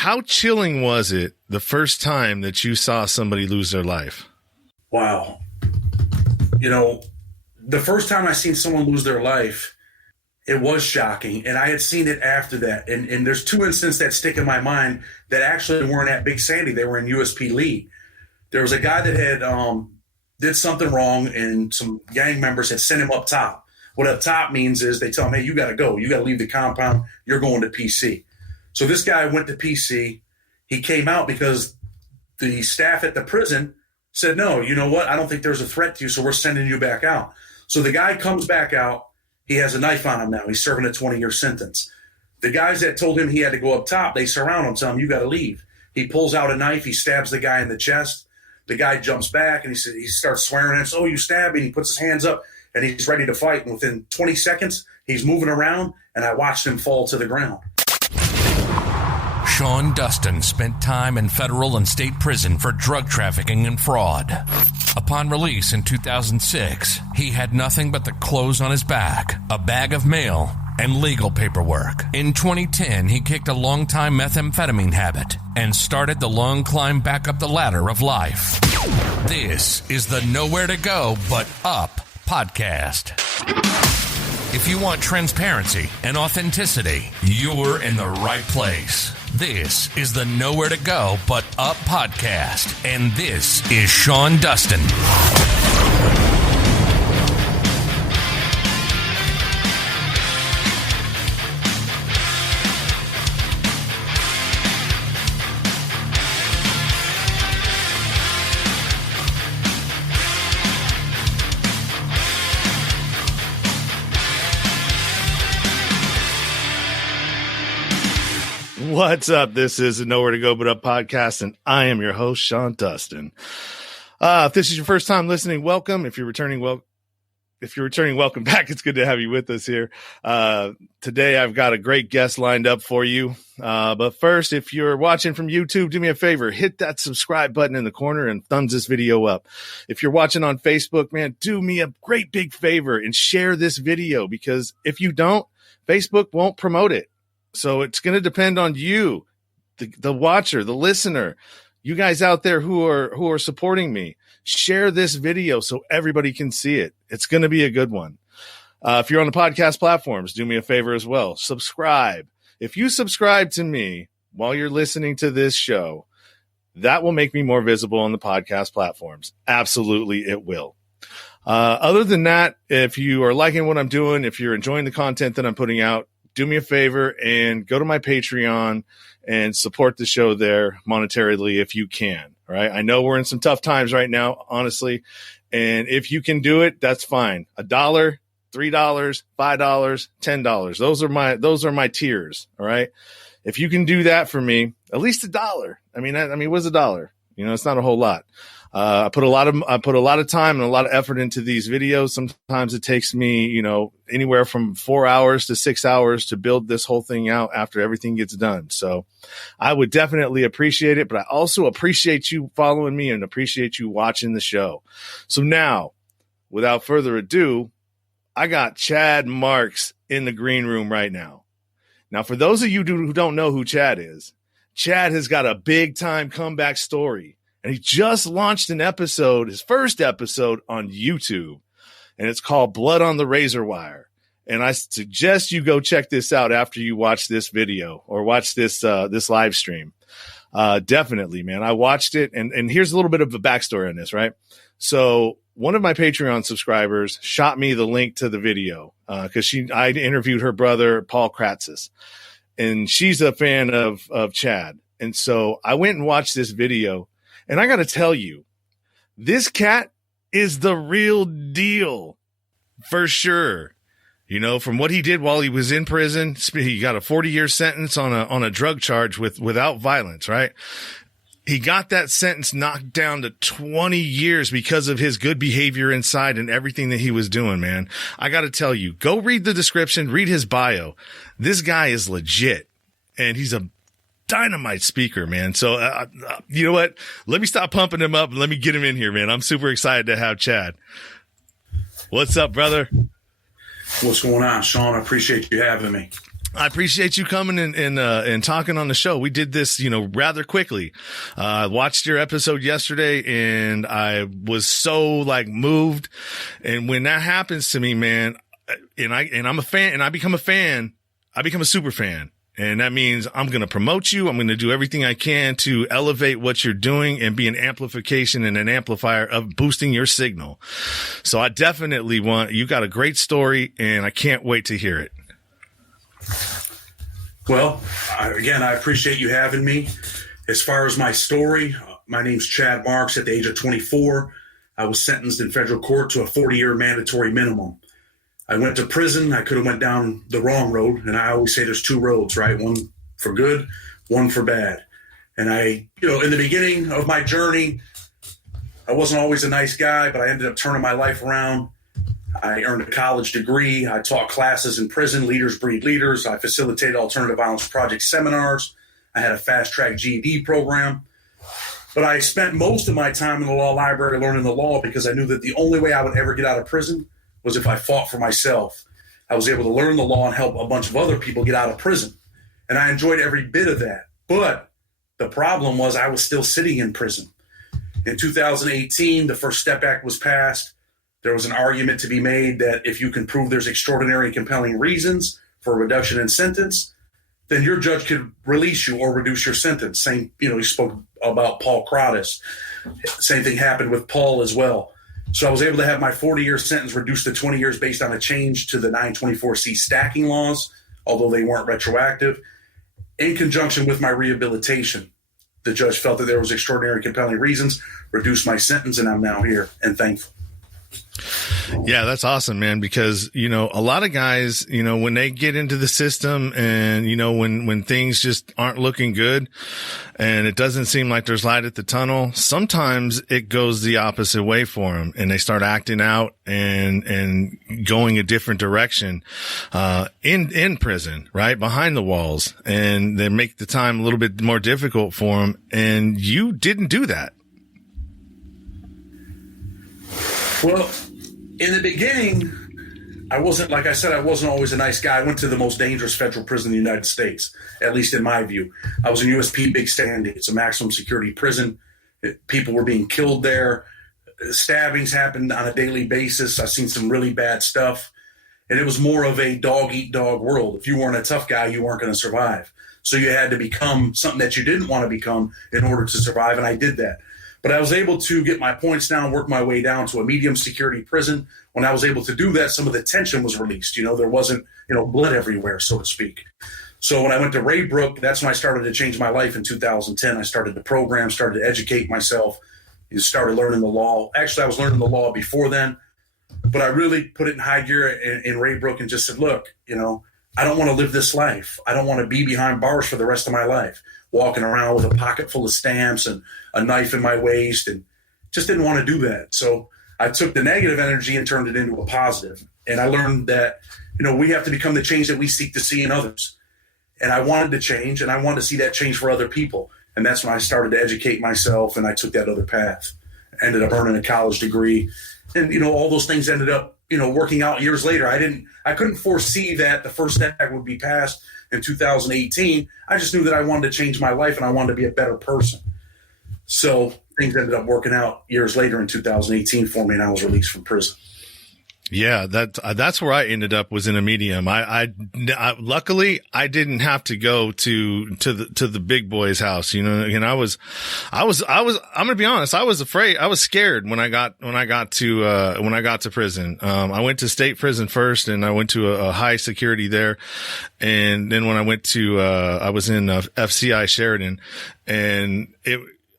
how chilling was it the first time that you saw somebody lose their life? Wow. The first time I seen someone lose their life, it was shocking. And I had seen it after that. And there's two incidents that stick in my mind that actually weren't at Big Sandy. They were in USP Lee. There was a guy that had did something wrong, and some gang members had sent him up top. What up top means is they tell him, hey, you got to go. You got to leave the compound. You're going to PC. So this guy went to PC. He came out because the staff at the prison said, no, you know what? I don't think there's a threat to you, so we're sending you back out. So the guy comes back out. He has a knife on him now. He's serving a 20-year sentence. The guys that told him he had to go up top, they surround him, tell him, you got to leave. He pulls out a knife. He stabs the guy in the chest. The guy jumps back, and he starts swearing at us, oh, you stabbed me. He puts his hands up, and he's ready to fight. And within 20 seconds, he's moving around, and I watched him fall to the ground. Sean Dustin spent time in federal and state prison for drug trafficking and fraud. Upon release in 2006, he had nothing but the clothes on his back, a bag of mail, and legal paperwork. In 2010, he kicked a long-time methamphetamine habit and started the long climb back up the ladder of life. This is the Nowhere to Go But Up podcast. If you want transparency and authenticity, you're in the right place. This is the Nowhere to Go But Up podcast, and this is Sean Dustin. What's up? This is the Nowhere to Go But Up podcast, and I am your host, Sean Dustin. If this is your first time listening, welcome. If you're returning, welcome back. It's good to have you with us here. Today, I've got a great guest lined up for you. But first, if you're watching from YouTube, do me a favor, hit that subscribe button in the corner and thumbs this video up. If you're watching on Facebook, man, do me a great big favor and share this video, because if you don't, Facebook won't promote it. So it's going to depend on you, the watcher, the listener, you guys out there who are supporting me. Share this video so everybody can see it. It's going to be a good one. If you're on the podcast platforms, do me a favor as well. Subscribe. If you subscribe to me while you're listening to this show, that will make me more visible on the podcast platforms. Absolutely, it will. Other than that, if you are liking what I'm doing, if you're enjoying the content that I'm putting out, do me a favor and go to my Patreon and support the show there monetarily if you can. All right. I know we're in some tough times right now, honestly. And if you can do it, that's fine. $1, $3, $5, $10. Those are my tiers. All right. If you can do that for me, at least $1. I mean, what's $1? It's not a whole lot. I put a lot of time and a lot of effort into these videos. Sometimes it takes me, anywhere from 4 hours to 6 hours to build this whole thing out after everything gets done. So I would definitely appreciate it, but I also appreciate you following me and appreciate you watching the show. So now, without further ado, I got Chad Marks in the green room right now. Now, for those of you who don't know who Chad is, Chad has got a big time comeback story. And he just launched his first episode on YouTube, and it's called Blood on the Razor Wire. And I suggest you go check this out after you watch this video or watch this live stream. Definitely, man. I watched it, and here's a little bit of a backstory on this, right? So one of my Patreon subscribers shot me the link to the video because I interviewed her brother, Paul Kratzis, and she's a fan of Chad. And so I went and watched this video. And I got to tell you, this cat is the real deal for sure. From what he did while he was in prison, he got a 40-year sentence on a drug charge without violence, right? He got that sentence knocked down to 20 years because of his good behavior inside and everything that he was doing, man. I got to tell you, go read the description, read his bio. This guy is legit, and he's a dynamite speaker, man. So, you know what? Let me stop pumping him up and let me get him in here, man. I'm super excited to have Chad. What's up, brother? What's going on, Sean? I appreciate you having me. I appreciate you coming and talking on the show. We did this, rather quickly. I watched your episode yesterday and I was so like moved. And when that happens to me, man, and I'm a fan and I become a fan, I become a super fan. And that means I'm going to promote you. I'm going to do everything I can to elevate what you're doing and be an amplification and an amplifier of boosting your signal. So I definitely you got a great story and I can't wait to hear it. Well, again, I appreciate you having me. As far as my story, my name's Chad Marks. At the age of 24, I was sentenced in federal court to a 40-year mandatory minimum. I went to prison. I could have went down the wrong road. And I always say there's two roads, right? One for good, one for bad. And in the beginning of my journey, I wasn't always a nice guy, but I ended up turning my life around. I earned a college degree. I taught classes in prison, Leaders Breed Leaders. I facilitated alternative violence project seminars. I had a fast-track GED program. But I spent most of my time in the law library learning the law because I knew that the only way I would ever get out of prison was if I fought for myself. I was able to learn the law and help a bunch of other people get out of prison. And I enjoyed every bit of that. But the problem was I was still sitting in prison. In 2018, the First Step Act was passed. There was an argument to be made that if you can prove there's extraordinary and compelling reasons for a reduction in sentence, then your judge could release you or reduce your sentence. Same, he spoke about Paul Crowdis. Same thing happened with Paul as well. So I was able to have my 40-year sentence reduced to 20 years based on a change to the 924C stacking laws, although they weren't retroactive, in conjunction with my rehabilitation. The judge felt that there was extraordinary and compelling reasons, reduced my sentence, and I'm now here and thankful. Yeah, that's awesome, man, because, a lot of guys, when they get into the system and, when things just aren't looking good and it doesn't seem like there's light at the tunnel, sometimes it goes the opposite way for them and they start acting out and going a different direction, in prison, right? Behind the walls, and they make the time a little bit more difficult for them. And you didn't do that. Well, in the beginning, I wasn't always a nice guy. I went to the most dangerous federal prison in the United States, at least in my view. I was in USP Big Sandy. It's a maximum security prison. People were being killed there. Stabbings happened on a daily basis. I've seen some really bad stuff. And it was more of a dog-eat-dog world. If you weren't a tough guy, you weren't going to survive. So you had to become something that you didn't want to become in order to survive, and I did that. But I was able to get my points down, work my way down to a medium security prison. When I was able to do that, some of the tension was released. There wasn't, blood everywhere, so to speak. So when I went to Raybrook, that's when I started to change my life in 2010. I started the program, started to educate myself, started learning the law. Actually, I was learning the law before then, but I really put it in high gear in Raybrook and just said, look, I don't want to live this life. I don't want to be behind bars for the rest of my life, walking around with a pocket full of stamps and a knife in my waist, and just didn't want to do that. So I took the negative energy and turned it into a positive. And I learned that, we have to become the change that we seek to see in others. And I wanted to change, and I wanted to see that change for other people. And that's when I started to educate myself, and I took that other path. Ended up earning a college degree. And, all those things ended up, working out years later. I couldn't foresee that the First Step Act would be passed in 2018. I just knew that I wanted to change my life and I wanted to be a better person. So things ended up working out years later in 2018 for me, and I was released from prison. Yeah, that's where I ended up, was in a medium. I luckily I didn't have to go to the big boy's house, and I'm going to be honest. I was afraid. I was scared when I got to prison. I went to state prison first, and I went to a high security there. And then when I went to, I was in FCI Sheridan, and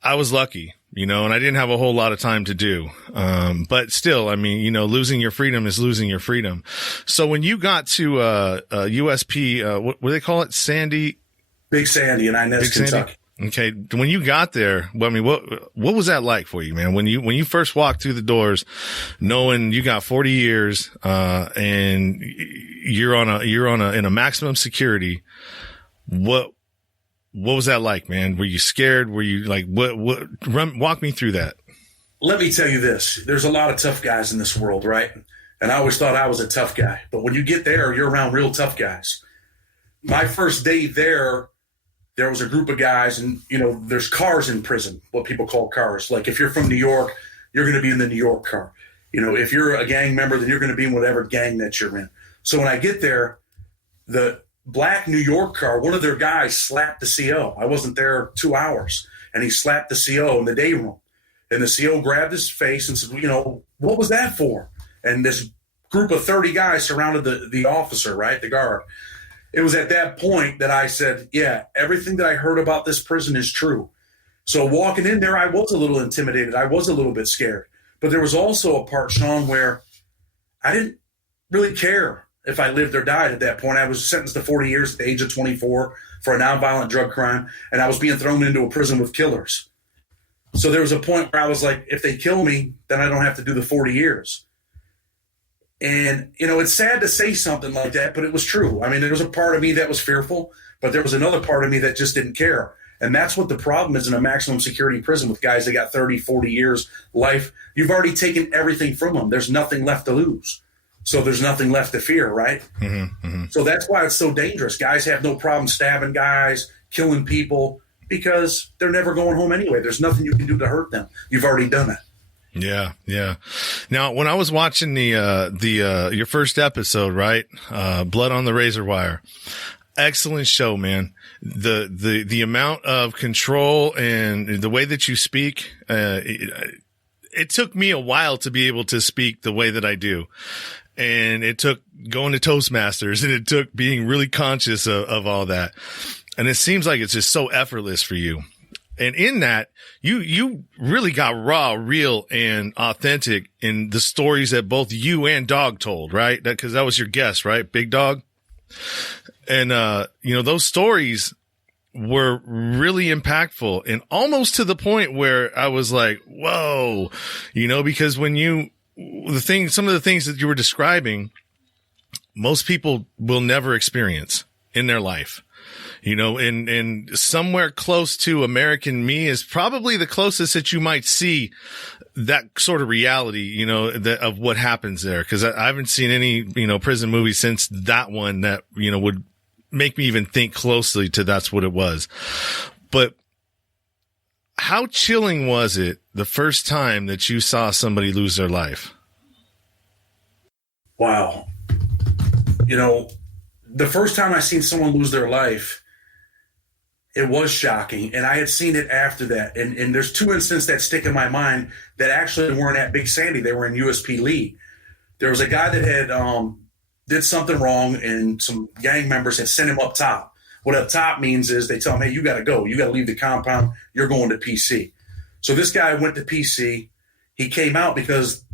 I was lucky. And I didn't have a whole lot of time to do. But still, losing your freedom is losing your freedom. So when you got to, USP, what do they call it? Big Sandy in Inez, Kentucky. Okay. When you got there, what was that like for you, man? When you first walked through the doors, knowing you got 40 years, and you're in a maximum security, what was that like, man? Were you scared? Were you like, walk me through that. Let me tell you this. There's a lot of tough guys in this world, right? And I always thought I was a tough guy. But when you get there, you're around real tough guys. my first day there was a group of guys, and there's cars in prison, what people call cars. Like if you're from New York, you're going to be in the New York car. If you're a gang member, then you're going to be in whatever gang that you're in. So when I get there, the black New York car, one of their guys slapped the CO. I wasn't there 2 hours, and he slapped the CO in the day room. And the CO grabbed his face and said, what was that for? And this group of 30 guys surrounded the officer, right, the guard. It was at that point that I said, yeah, everything that I heard about this prison is true. So walking in there, I was a little intimidated. I was a little bit scared. But there was also a part, Sean, where I didn't really care if I lived or died at that point. I was sentenced to 40 years at the age of 24 for a nonviolent drug crime, and I was being thrown into a prison with killers. So there was a point where I was like, if they kill me, then I don't have to do the 40 years. And, it's sad to say something like that, but it was true. I mean, there was a part of me that was fearful, but there was another part of me that just didn't care. And that's what the problem is in a maximum security prison with guys that got 30, 40 years life. You've already taken everything from them. There's nothing left to lose. So there's nothing left to fear, right? Mm-hmm, mm-hmm. So that's why it's so dangerous. Guys have no problem stabbing guys, killing people, because they're never going home anyway. There's nothing you can do to hurt them. You've already done it. Yeah. Yeah. Now, when I was watching your first episode, right? Blood on the Razor Wire. Excellent show, man. The amount of control and the way that you speak, it took me a while to be able to speak the way that I do. And it took going to Toastmasters, and it took being really conscious of all that. And it seems like it's just so effortless for you. And in that, you really got raw, real, and authentic in the stories that both you and Dog told, right? Because that was your guest, right? Big Dog. And, those stories were really impactful and almost to the point where I was like, whoa, because when some of the things that you were describing, most people will never experience in their life. And somewhere close to American Me is probably the closest that you might see that sort of reality, of what happens there. Cause I haven't seen any, prison movies since that one that, would make me even think closely to that's what it was. But how chilling was it the first time that you saw somebody lose their life? Wow. The first time I seen someone lose their life, it was shocking. And I had seen it after that. And there's two incidents that stick in my mind that actually weren't at Big Sandy. They were in USP Lee. There was a guy that had did something wrong, and some gang members had sent him up top. What up top means is they tell him, hey, you got to go. You got to leave the compound. You're going to PC. So this guy went to PC. He came out because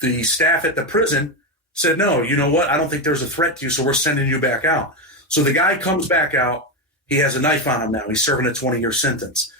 the staff at the prison said, no, you know what? I don't think there's a threat to you, so we're sending you back out. So the guy comes back out. He has a knife on him now. He's serving a 20-year sentence.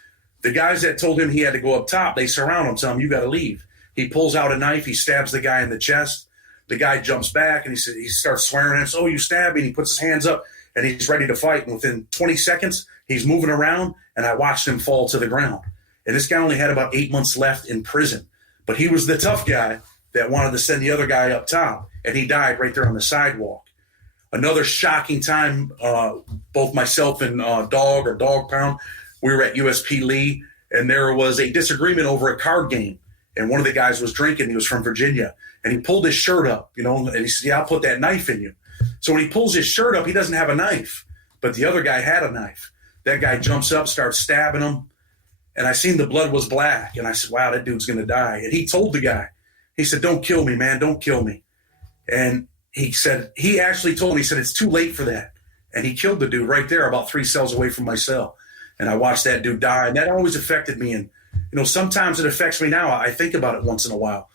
The guys that told him he had to go up top, they surround him, tell him, you got to leave. He pulls out a knife. He stabs the guy in the chest. The guy jumps back, and he starts swearing at him. Oh, you stabbed me. And he puts his hands up, and he's ready to fight. And within 20 seconds, he's moving around, and I watched him fall to the ground. And this guy only had about 8 months left in prison. But he was the tough guy that wanted to send the other guy up top, and he died right there on the sidewalk. Another shocking time, both myself and Dog Pound, we were at USP Lee, and there was a disagreement over a card game. And one of the guys was drinking. He was from Virginia. And he pulled his shirt up, and he said, yeah, I'll put that knife in you. So when he pulls his shirt up, he doesn't have a knife. But the other guy had a knife. That guy jumps up, starts stabbing him. And I seen the blood was black. And I said, wow, that dude's going to die. And he told the guy, he said, don't kill me, man. Don't kill me. And he actually told me, he said, it's too late for that. And he killed the dude right there about 3 cells away from my cell. And I watched that dude die. And that always affected me. And, sometimes it affects me now. I think about it once in a while.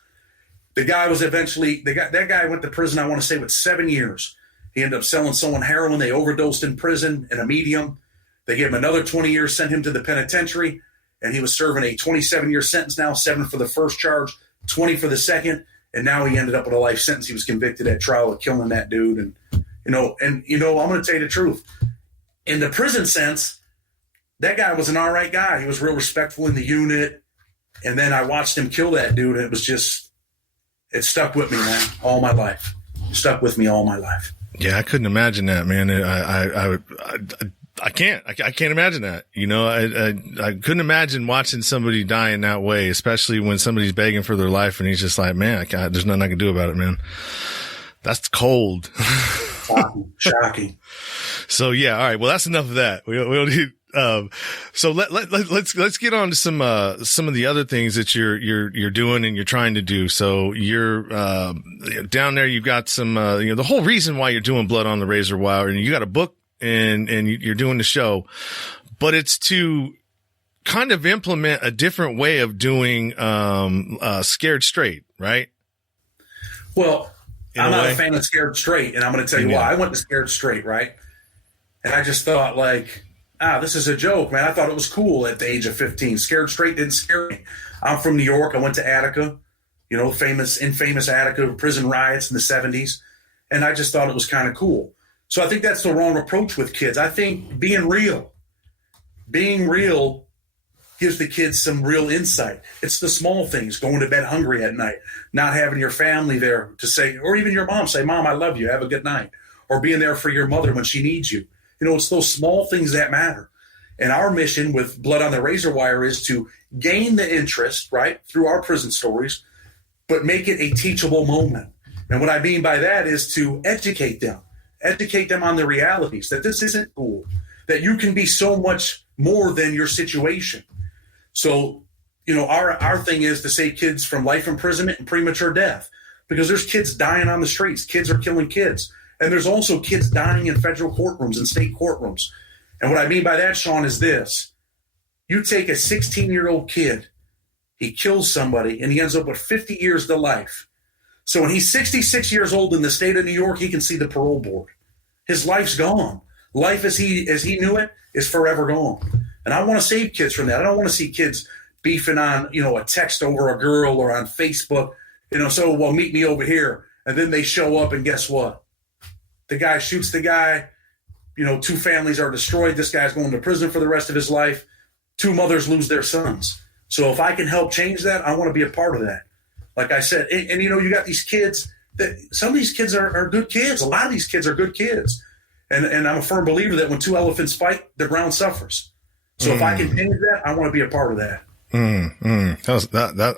The guy was eventually, that guy went to prison, I want to say, with 7 years. He ended up selling someone heroin. They overdosed in prison in a medium. They gave him another 20 years, sent him to the penitentiary. And he was serving a 27-year sentence now, 7 for the first charge, 20 for the second. And now he ended up with a life sentence. He was convicted at trial of killing that dude. And, I'm going to tell you the truth. In the prison sense, that guy was an all right guy. He was real respectful in the unit. And then I watched him kill that dude. And it stuck with me, man, all my life. It stuck with me all my life. Yeah, I couldn't imagine that, man. I can't imagine that. You know, I couldn't imagine watching somebody die in that way, especially when somebody's begging for their life and he's just like, man, there's nothing I can do about it, man. That's cold. Shocking. So yeah. All right. Well, that's enough of that. We don't need, so let's get on to some of the other things that you're doing and you're trying to do. So you're, down there, you've got some, the whole reason why you're doing Blood on the Razor Wire, and you got a book and you're doing the show, but it's to kind of implement a different way of doing, Scared Straight, right? Well, I'm not a fan of Scared Straight, and I'm going to tell you why. I went to Scared Straight, right? And I just thought, like, this is a joke, man. I thought it was cool at the age of 15. Scared Straight didn't scare me. I'm from New York. I went to Attica, infamous Attica prison riots in the 70s. And I just thought it was kind of cool. So I think that's the wrong approach with kids. I think being real gives the kids some real insight. It's the small things, going to bed hungry at night, not having your family there to say, or even your mom say, Mom, I love you. Have a good night. Or being there for your mother when she needs you. You know, it's those small things that matter. And our mission with Blood on the Razor Wire is to gain the interest, right, through our prison stories, but make it a teachable moment. And what I mean by that is to educate them on the realities, that this isn't cool, that you can be so much more than your situation. So, you know, our thing is to save kids from life imprisonment and premature death, because there's kids dying on the streets. Kids are killing kids. And there's also kids dying in federal courtrooms and state courtrooms. And what I mean by that, Sean, is this. You take a 16-year-old kid, he kills somebody, and he ends up with 50 years to life. So when he's 66 years old in the state of New York, he can see the parole board. His life's gone. Life as he knew it is forever gone. And I want to save kids from that. I don't want to see kids beefing on, a text over a girl or on Facebook, well, meet me over here. And then they show up and guess what? The guy shoots the guy. 2 families are destroyed. This guy's going to prison for the rest of his life. 2 mothers lose their sons. So if I can help change that, I want to be a part of that. Like I said, and you got these kids that some of these kids are good kids. A lot of these kids are good kids. And I'm a firm believer that when 2 elephants fight, the ground suffers. So if I can change that, I want to be a part of that. That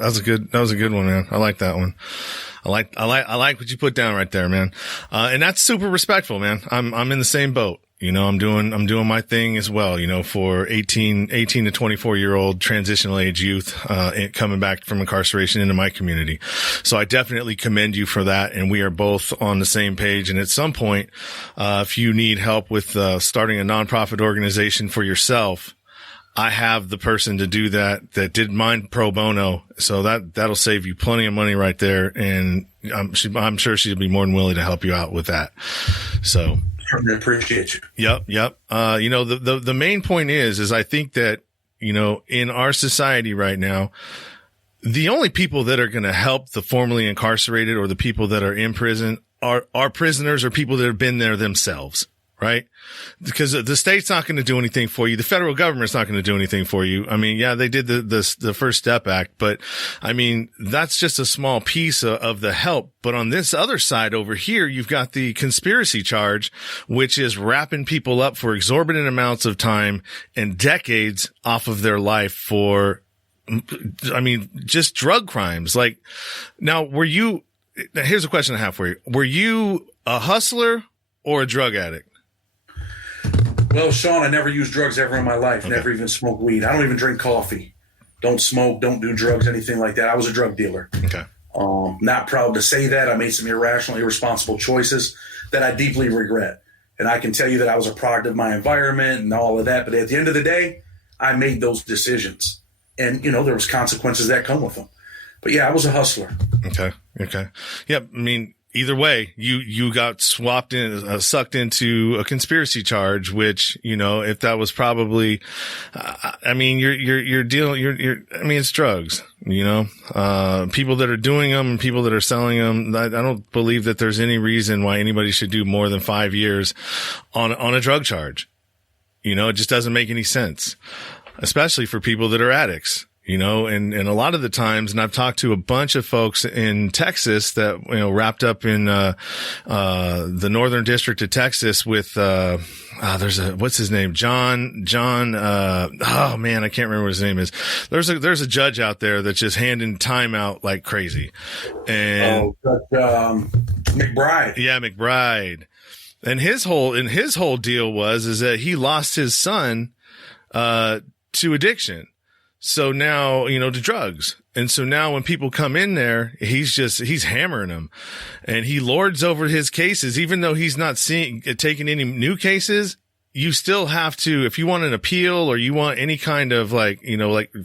was a good one, man. I like that one. I like what you put down right there, man. And that's super respectful, man. I'm in the same boat. I'm doing my thing as well, for 18 to 24-year-old transitional age youth, coming back from incarceration into my community. So I definitely commend you for that. And we are both on the same page. And at some point, if you need help with, starting a nonprofit organization for yourself, I have the person to do that did mine pro bono. So that'll save you plenty of money right there. And I'm sure she'll be more than willing to help you out with that. So. I appreciate you. Yep. The main point is I think that, in our society right now, the only people that are going to help the formerly incarcerated or the people that are in prison are prisoners or people that have been there themselves. Right? Because the state's not going to do anything for you. The federal government's not going to do anything for you. I mean, yeah, they did the First Step Act, but I mean, that's just a small piece of the help. But on this other side over here, you've got the conspiracy charge, which is wrapping people up for exorbitant amounts of time and decades off of their life for, just drug crimes. Like, now, here's a question I have for you. Were you a hustler or a drug addict? Well, Sean, I never used drugs ever in my life. Okay. Never even smoked weed. I don't even drink coffee. Don't smoke, don't do drugs, anything like that. I was a drug dealer. Okay. Not proud to say that. I made some irrational, irresponsible choices that I deeply regret. And I can tell you that I was a product of my environment and all of that. But at the end of the day, I made those decisions. And, there was consequences that come with them. But yeah, I was a hustler. Okay. Yep. Either way, you got sucked into a conspiracy charge, which, if that was probably, you're dealing, it's drugs, people that are doing them and people that are selling them. I don't believe that there's any reason why anybody should do more than 5 years on a drug charge. It just doesn't make any sense, especially for people that are addicts. and a lot of the times, and I've talked to a bunch of folks in Texas that, wrapped up in, the Northern District of Texas with, what's his name? John, oh man, I can't remember what his name is. There's a judge out there that's just handing time out like crazy. And McBride. Yeah, McBride. And his whole deal is that he lost his son, to addiction. So now, to drugs. And so now when people come in there, he's hammering them, and he lords over his cases, even though he's not taking any new cases. You still have to, if you want an appeal or you want any kind of like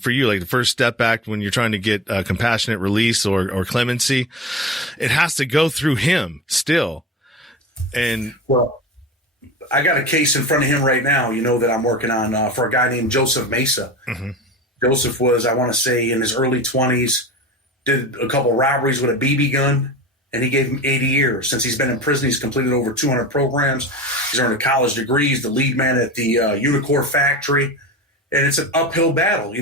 for you, like the First Step Act, when you're trying to get a compassionate release or clemency, it has to go through him still. And well, I got a case in front of him right now, that I'm working on for a guy named Joseph Mesa. Mm-hmm. Joseph was, I want to say, in his early 20s, did a couple robberies with a BB gun, and he gave him 80 years. Since he's been in prison, he's completed over 200 programs. He's earned a college degree. He's the lead man at the Unicore factory, and it's an uphill battle.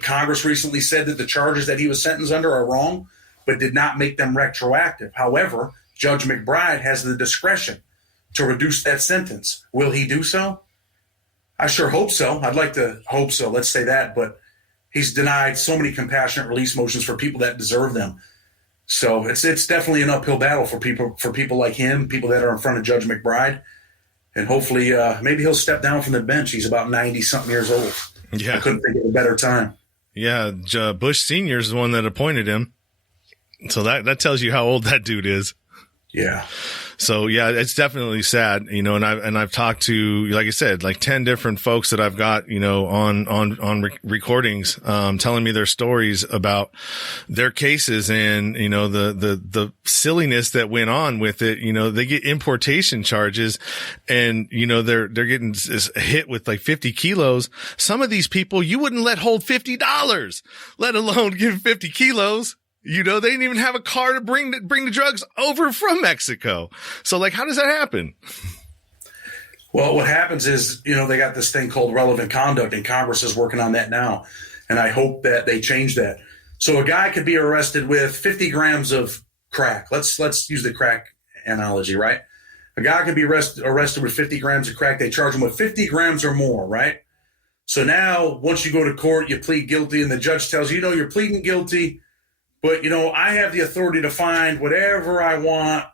Congress recently said that the charges that he was sentenced under are wrong, but did not make them retroactive. However, Judge McBride has the discretion to reduce that sentence. Will he do so? I sure hope so. I'd like to hope so. Let's say that, but he's denied so many compassionate release motions for people that deserve them. So it's definitely an uphill battle for people like him, people that are in front of Judge McBride. And hopefully, maybe he'll step down from the bench. He's about 90-something years old. Yeah. I couldn't think of a better time. Yeah, Bush Sr. is the one that appointed him. So that tells you how old that dude is. Yeah. So yeah, it's definitely sad, and I've talked to, like I said, like 10 different folks that I've got, on recordings, telling me their stories about their cases and, the silliness that went on with it. They get importation charges and, they're getting hit with like 50 kilos. Some of these people you wouldn't let hold $50, let alone give 50 kilos. They didn't even have a car to bring the drugs over from Mexico. So, like, how does that happen? Well, what happens is, they got this thing called relevant conduct, and Congress is working on that now. And I hope that they change that. So a guy could be arrested with 50 grams of crack. Let's use the crack analogy, right? A guy could be arrested with 50 grams of crack. They charge him with 50 grams or more, right? So now, once you go to court, you plead guilty, and the judge tells you, you're pleading guilty. But, I have the authority to find whatever I want.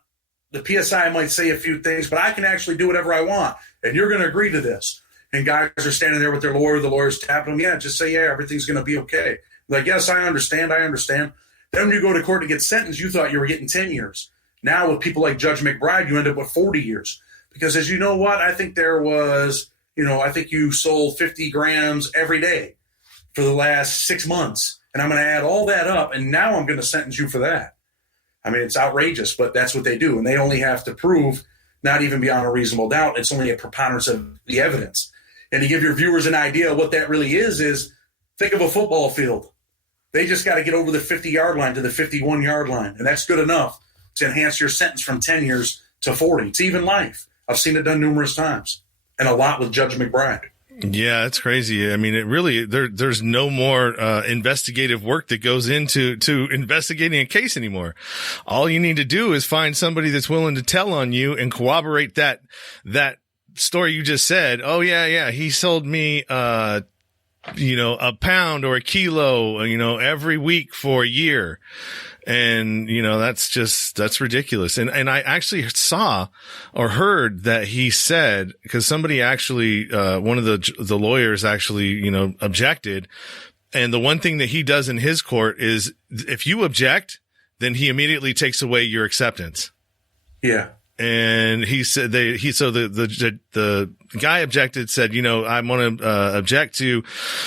The PSI might say a few things, but I can actually do whatever I want. And you're going to agree to this. And guys are standing there with their lawyer. The lawyer's tapping them. Yeah, just say, yeah, everything's going to be okay. Like, yes, I understand. Then when you go to court to get sentenced, you thought you were getting 10 years. Now with people like Judge McBride, you end up with 40 years. Because as you know what, I think there was, I think you sold 50 grams every day for the last 6 months. And I'm going to add all that up, and now I'm going to sentence you for that. I mean, it's outrageous, but that's what they do. And they only have to prove, not even beyond a reasonable doubt, it's only a preponderance of the evidence. And to give your viewers an idea of what that really is think of a football field. They just got to get over the 50-yard line to the 51-yard line, and that's good enough to enhance your sentence from 10 years to 40. It's even life. I've seen it done numerous times, and a lot with Judge McBride. Yeah, it's crazy. I mean, it really, there's no more, investigative work that goes into investigating a case anymore. All you need to do is find somebody that's willing to tell on you and corroborate that story you just said. Oh yeah. He sold me, a pound or a kilo, every week for a year. And, that's ridiculous. And I actually saw or heard that he said, because somebody actually, one of the lawyers actually, objected. And the one thing that he does in his court is if you object, then he immediately takes away your acceptance. Yeah. And he said the guy objected, said, I want to object to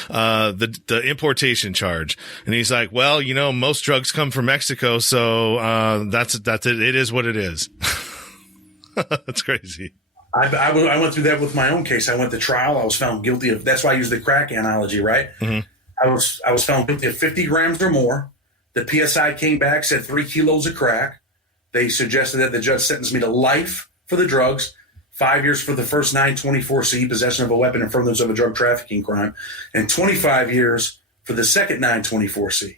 the importation charge. And he's like, well, most drugs come from Mexico, so that's it. It is what it is. That's crazy. I went through that with my own case. I went to trial. I was found guilty of. That's why I use the crack analogy, right? Mm-hmm. I was found guilty of 50 grams or more. The PSI came back, said 3 kilos of crack. They suggested that the judge sentenced me to life for the drugs, 5 years for the first 924C, possession of a weapon and furtherance of a drug trafficking crime, and 25 years for the second 924C.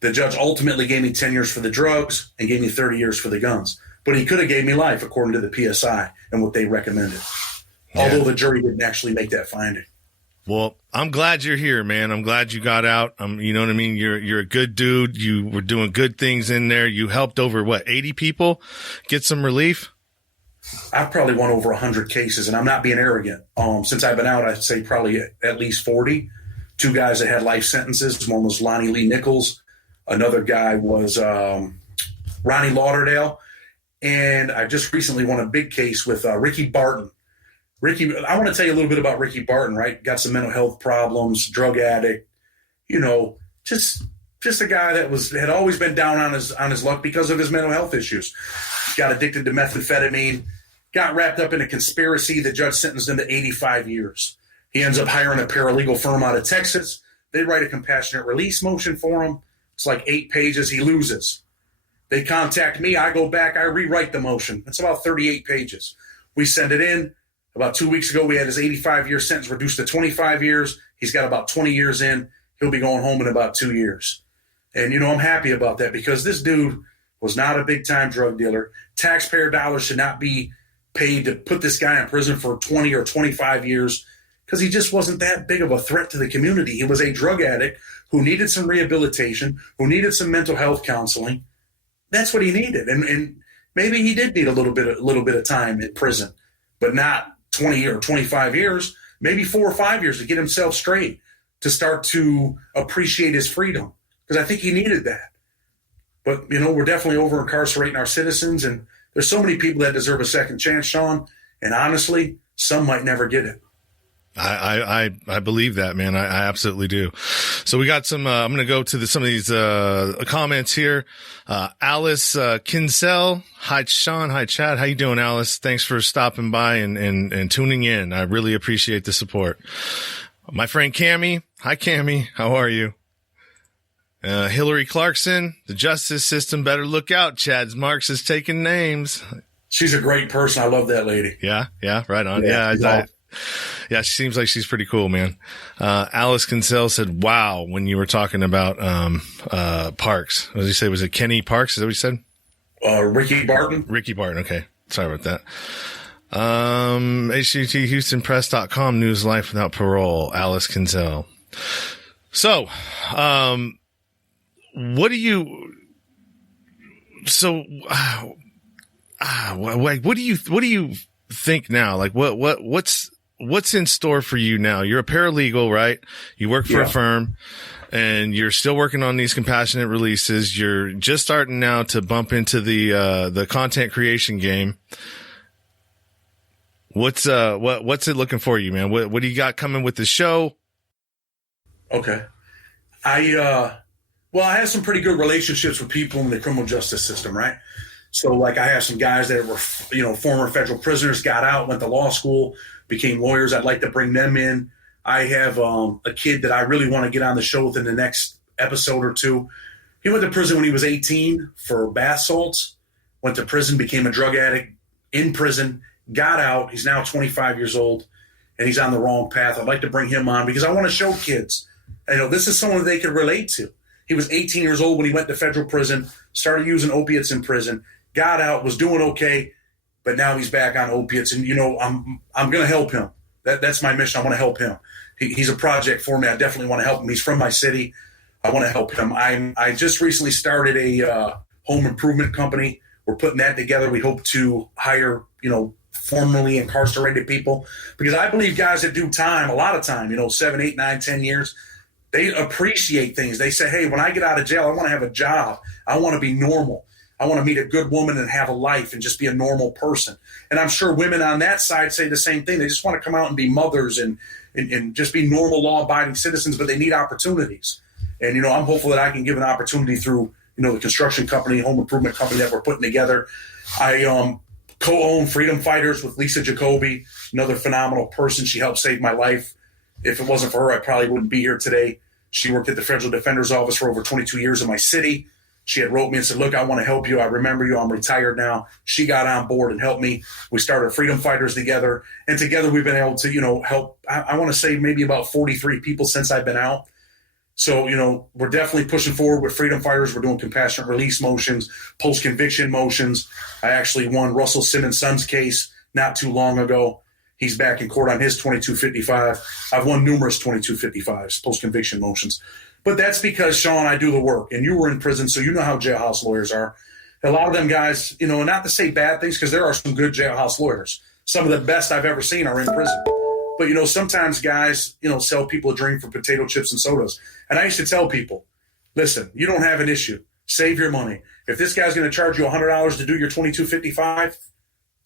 The judge ultimately gave me 10 years for the drugs and gave me 30 years for the guns. But he could have gave me life according to the PSI and what they recommended. Yeah. Although the jury didn't actually make that finding. Well, I'm glad you're here, man. I'm glad you got out. You know what I mean? You're a good dude. You were doing good things in there. You helped over 80 people get some relief? I've probably won over 100 cases, and I'm not being arrogant. Since I've been out, I'd say probably at least 40. 2 guys that had life sentences. One was Lonnie Lee Nichols. Another guy was Ronnie Lauderdale. And I just recently won a big case with Ricky Barton. Ricky, I want to tell you a little bit about Ricky Barton, right? Got some mental health problems, drug addict, just a guy that had always been down on his luck because of his mental health issues. Got addicted to methamphetamine, got wrapped up in a conspiracy. The judge sentenced him to 85 years. He ends up hiring a paralegal firm out of Texas. They write a compassionate release motion for him. It's like 8 pages. He loses. They contact me. I go back. I rewrite the motion. It's about 38 pages. We send it in. About 2 weeks ago, we had his 85-year sentence reduced to 25 years. He's got about 20 years in. He'll be going home in about 2 years. And, I'm happy about that because this dude was not a big-time drug dealer. Taxpayer dollars should not be paid to put this guy in prison for 20 or 25 years because he just wasn't that big of a threat to the community. He was a drug addict who needed some rehabilitation, who needed some mental health counseling. That's what he needed. And maybe he did need a little bit of time in prison, but not 20 or 25 years, maybe 4 or 5 years to get himself straight, to start to appreciate his freedom, because I think he needed that. But, we're definitely over-incarcerating our citizens, and there's so many people that deserve a second chance, Sean, and honestly, some might never get it. I believe that, man. I absolutely do. So we got some, I'm going to go to some of these, comments here. Alice, Kinsell. Hi, Sean. Hi, Chad. How you doing, Alice? Thanks for stopping by and tuning in. I really appreciate the support. My friend Cammie. Hi, Cammie. How are you? Hillary Clarkson, the justice system better look out. Chad's Marks is taking names. She's a great person. I love that lady. Yeah. Right on. Yeah, she seems like she's pretty cool, man. Alice Kinsell said, wow, when you were talking about Parks. What did you say? Was it Kenny Parks? Is that what you said? Ricky Barton. Ricky Barton. Okay. Sorry about that. HGTHoustonPress.com News Life Without Parole. Alice Kinsell. So, what do you think now? Like what's in store for you now? You're a paralegal, right? You work for a firm and you're still working on these compassionate releases. You're just starting now to bump into the content creation game. What's it looking for you, man? What do you got coming with the show? Okay. I have some pretty good relationships with people in the criminal justice system, right? So, like, I have some guys that were, former federal prisoners, got out, went to law school, became lawyers. I'd like to bring them in. I have a kid that I really want to get on the show within the next episode or two. He went to prison when he was 18 for bath salts, went to prison, became a drug addict in prison, got out. He's now 25 years old, and he's on the wrong path. I'd like to bring him on because I want to show kids, this is someone they could relate to. He was 18 years old when he went to federal prison, started using opiates in prison, got out, was doing okay, but now he's back on opiates. And, I'm going to help him. That's my mission. I want to help him. He's a project for me. I definitely want to help him. He's from my city. I want to help him. I just recently started a home improvement company. We're putting that together. We hope to hire, formerly incarcerated people, because I believe guys that do time, a lot of time, 7, 8, 9, 10 years, they appreciate things. They say, hey, when I get out of jail, I want to have a job. I want to be normal. I want to meet a good woman and have a life and just be a normal person. And I'm sure women on that side say the same thing. They just want to come out and be mothers and just be normal, law-abiding citizens, but they need opportunities. And, I'm hopeful that I can give an opportunity through, the construction company, home improvement company that we're putting together. I co-own Freedom Fighters with Lisa Jacoby, another phenomenal person. She helped save my life. If it wasn't for her, I probably wouldn't be here today. She worked at the Federal Defender's Office for over 22 years in my city. She had wrote me and said, look, I want to help you. I remember you. I'm retired now. She got on board and helped me. We started Freedom Fighters together. And together we've been able to, help, I want to say maybe about 43 people since I've been out. So, we're definitely pushing forward with freedom fighters. We're doing compassionate release motions, post-conviction motions. I actually won Russell Simmons' son's case not too long ago. He's back in court on his 2255. I've won numerous 2255s, post-conviction motions. But that's because, Sean, I do the work. And you were in prison, so you know how jailhouse lawyers are. A lot of them guys, not to say bad things, because there are some good jailhouse lawyers. Some of the best I've ever seen are in prison. But, sometimes guys, sell people a dream for potato chips and sodas. And I used to tell people, listen, you don't have an issue. Save your money. If this guy's going to charge you $100 to do your 2255,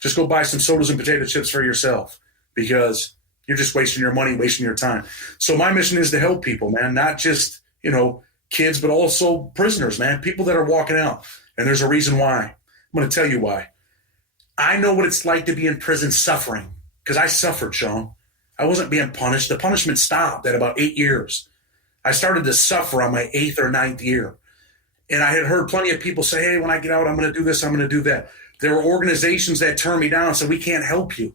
just go buy some sodas and potato chips for yourself, because you're just wasting your money, wasting your time. So my mission is to help people, man, not just, kids, but also prisoners, man, people that are walking out. And there's a reason why. I'm going to tell you why. I know what it's like to be in prison suffering, because I suffered, Sean. I wasn't being punished. The punishment stopped at about 8 years. I started to suffer on my 8th or 9th year. And I had heard plenty of people say, hey, when I get out, I'm going to do this, I'm going to do that. There were organizations that turned me down and said, we can't help you.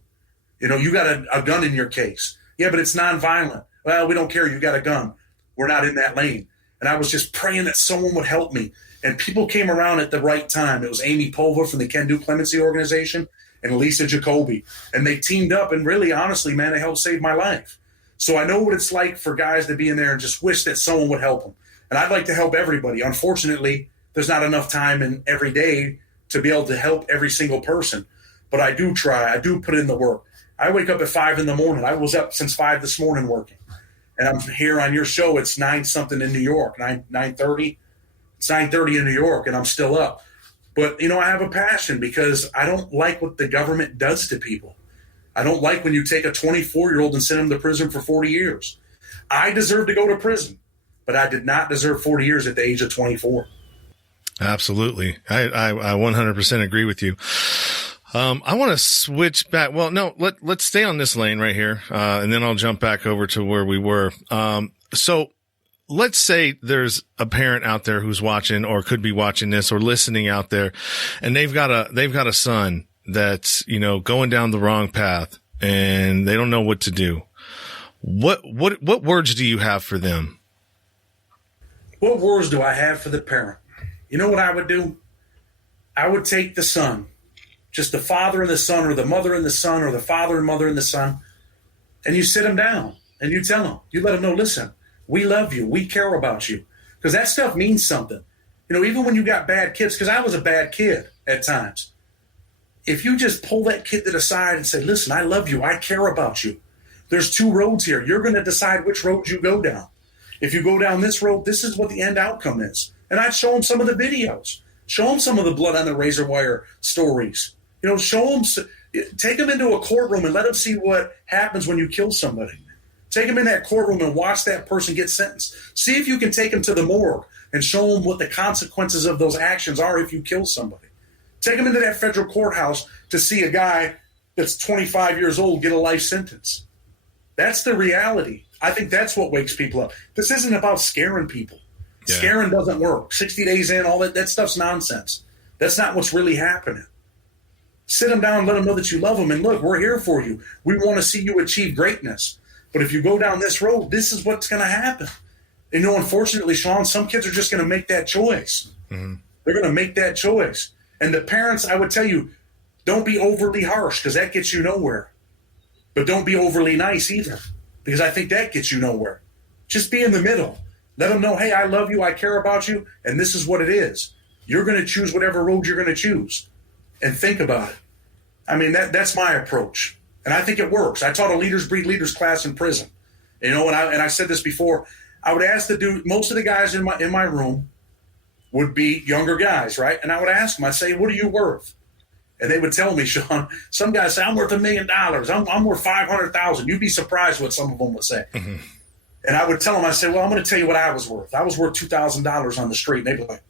You got a gun in your case. Yeah, but it's nonviolent. Well, we don't care. You got a gun. We're not in that lane. And I was just praying that someone would help me. And people came around at the right time. It was Amy Pulver from the Can Do Clemency Organization and Lisa Jacoby. And they teamed up, and really, honestly, man, they helped save my life. So I know what it's like for guys to be in there and just wish that someone would help them. And I'd like to help everybody. Unfortunately, there's not enough time in every day to be able to help every single person. But I do try. I do put in the work. I wake up at 5 in the morning. I was up since 5 this morning working. And I'm here on your show. It's 9-something in New York, 9:30. It's 9:30 in New York, and I'm still up. But, I have a passion, because I don't like what the government does to people. I don't like when you take a 24-year-old and send him to prison for 40 years. I deserve to go to prison, but I did not deserve 40 years at the age of 24. Absolutely. I 100% agree with you. I want to switch back. Well, no, let's stay on this lane right here. And then I'll jump back over to where we were. So let's say there's a parent out there who's watching, or could be watching this, or listening out there, and they've got a son that's, going down the wrong path, and they don't know what to do. What words do you have for them? What words do I have for the parent? You know what I would do? I would take the son, just the father and the son, or the mother and the son, or the father and mother and the son, and you sit them down and you tell them, you let them know, listen, we love you. We care about you. Because that stuff means something. Even when you got bad kids, because I was a bad kid at times. If you just pull that kid to the side and say, listen, I love you. I care about you. There's 2 roads here. You're going to decide which road you go down. If you go down this road, this is what the end outcome is. And I'd show them some of the videos. Show them some of the blood on the razor wire stories. Show them, take them into a courtroom and let them see what happens when you kill somebody. Take them in that courtroom and watch that person get sentenced. See if you can take them to the morgue and show them what the consequences of those actions are if you kill somebody. Take them into that federal courthouse to see a guy that's 25 years old get a life sentence. That's the reality. I think that's what wakes people up. This isn't about scaring people. Yeah. Scaring doesn't work. 60 days in, all that stuff's nonsense. That's not what's really happening. Sit them down and let them know that you love them. And look, we're here for you. We want to see you achieve greatness. But if you go down this road, this is what's going to happen. And unfortunately, Sean, some kids are just going to make that choice. Mm-hmm. They're going to make that choice. And the parents, I would tell you, don't be overly harsh, because that gets you nowhere. But don't be overly nice either, because I think that gets you nowhere. Just be in the middle. Let them know, hey, I love you, I care about you, and this is what it is. You're going to choose whatever road you're going to choose. And think about it. I mean, that's my approach. And I think it works. I taught a Leaders Breed Leaders class in prison. And I said this before. I would ask the dude, most of the guys in my room would be younger guys, right? And I would ask them, I'd say, what are you worth? And they would tell me, Sean, some guys say, I'm worth $1 million. I'm worth 500,000. You'd be surprised what some of them would say. Mm-hmm. And I would tell them, I said, well, I'm going to tell you what I was worth. I was worth $2,000 on the street. And they'd be like,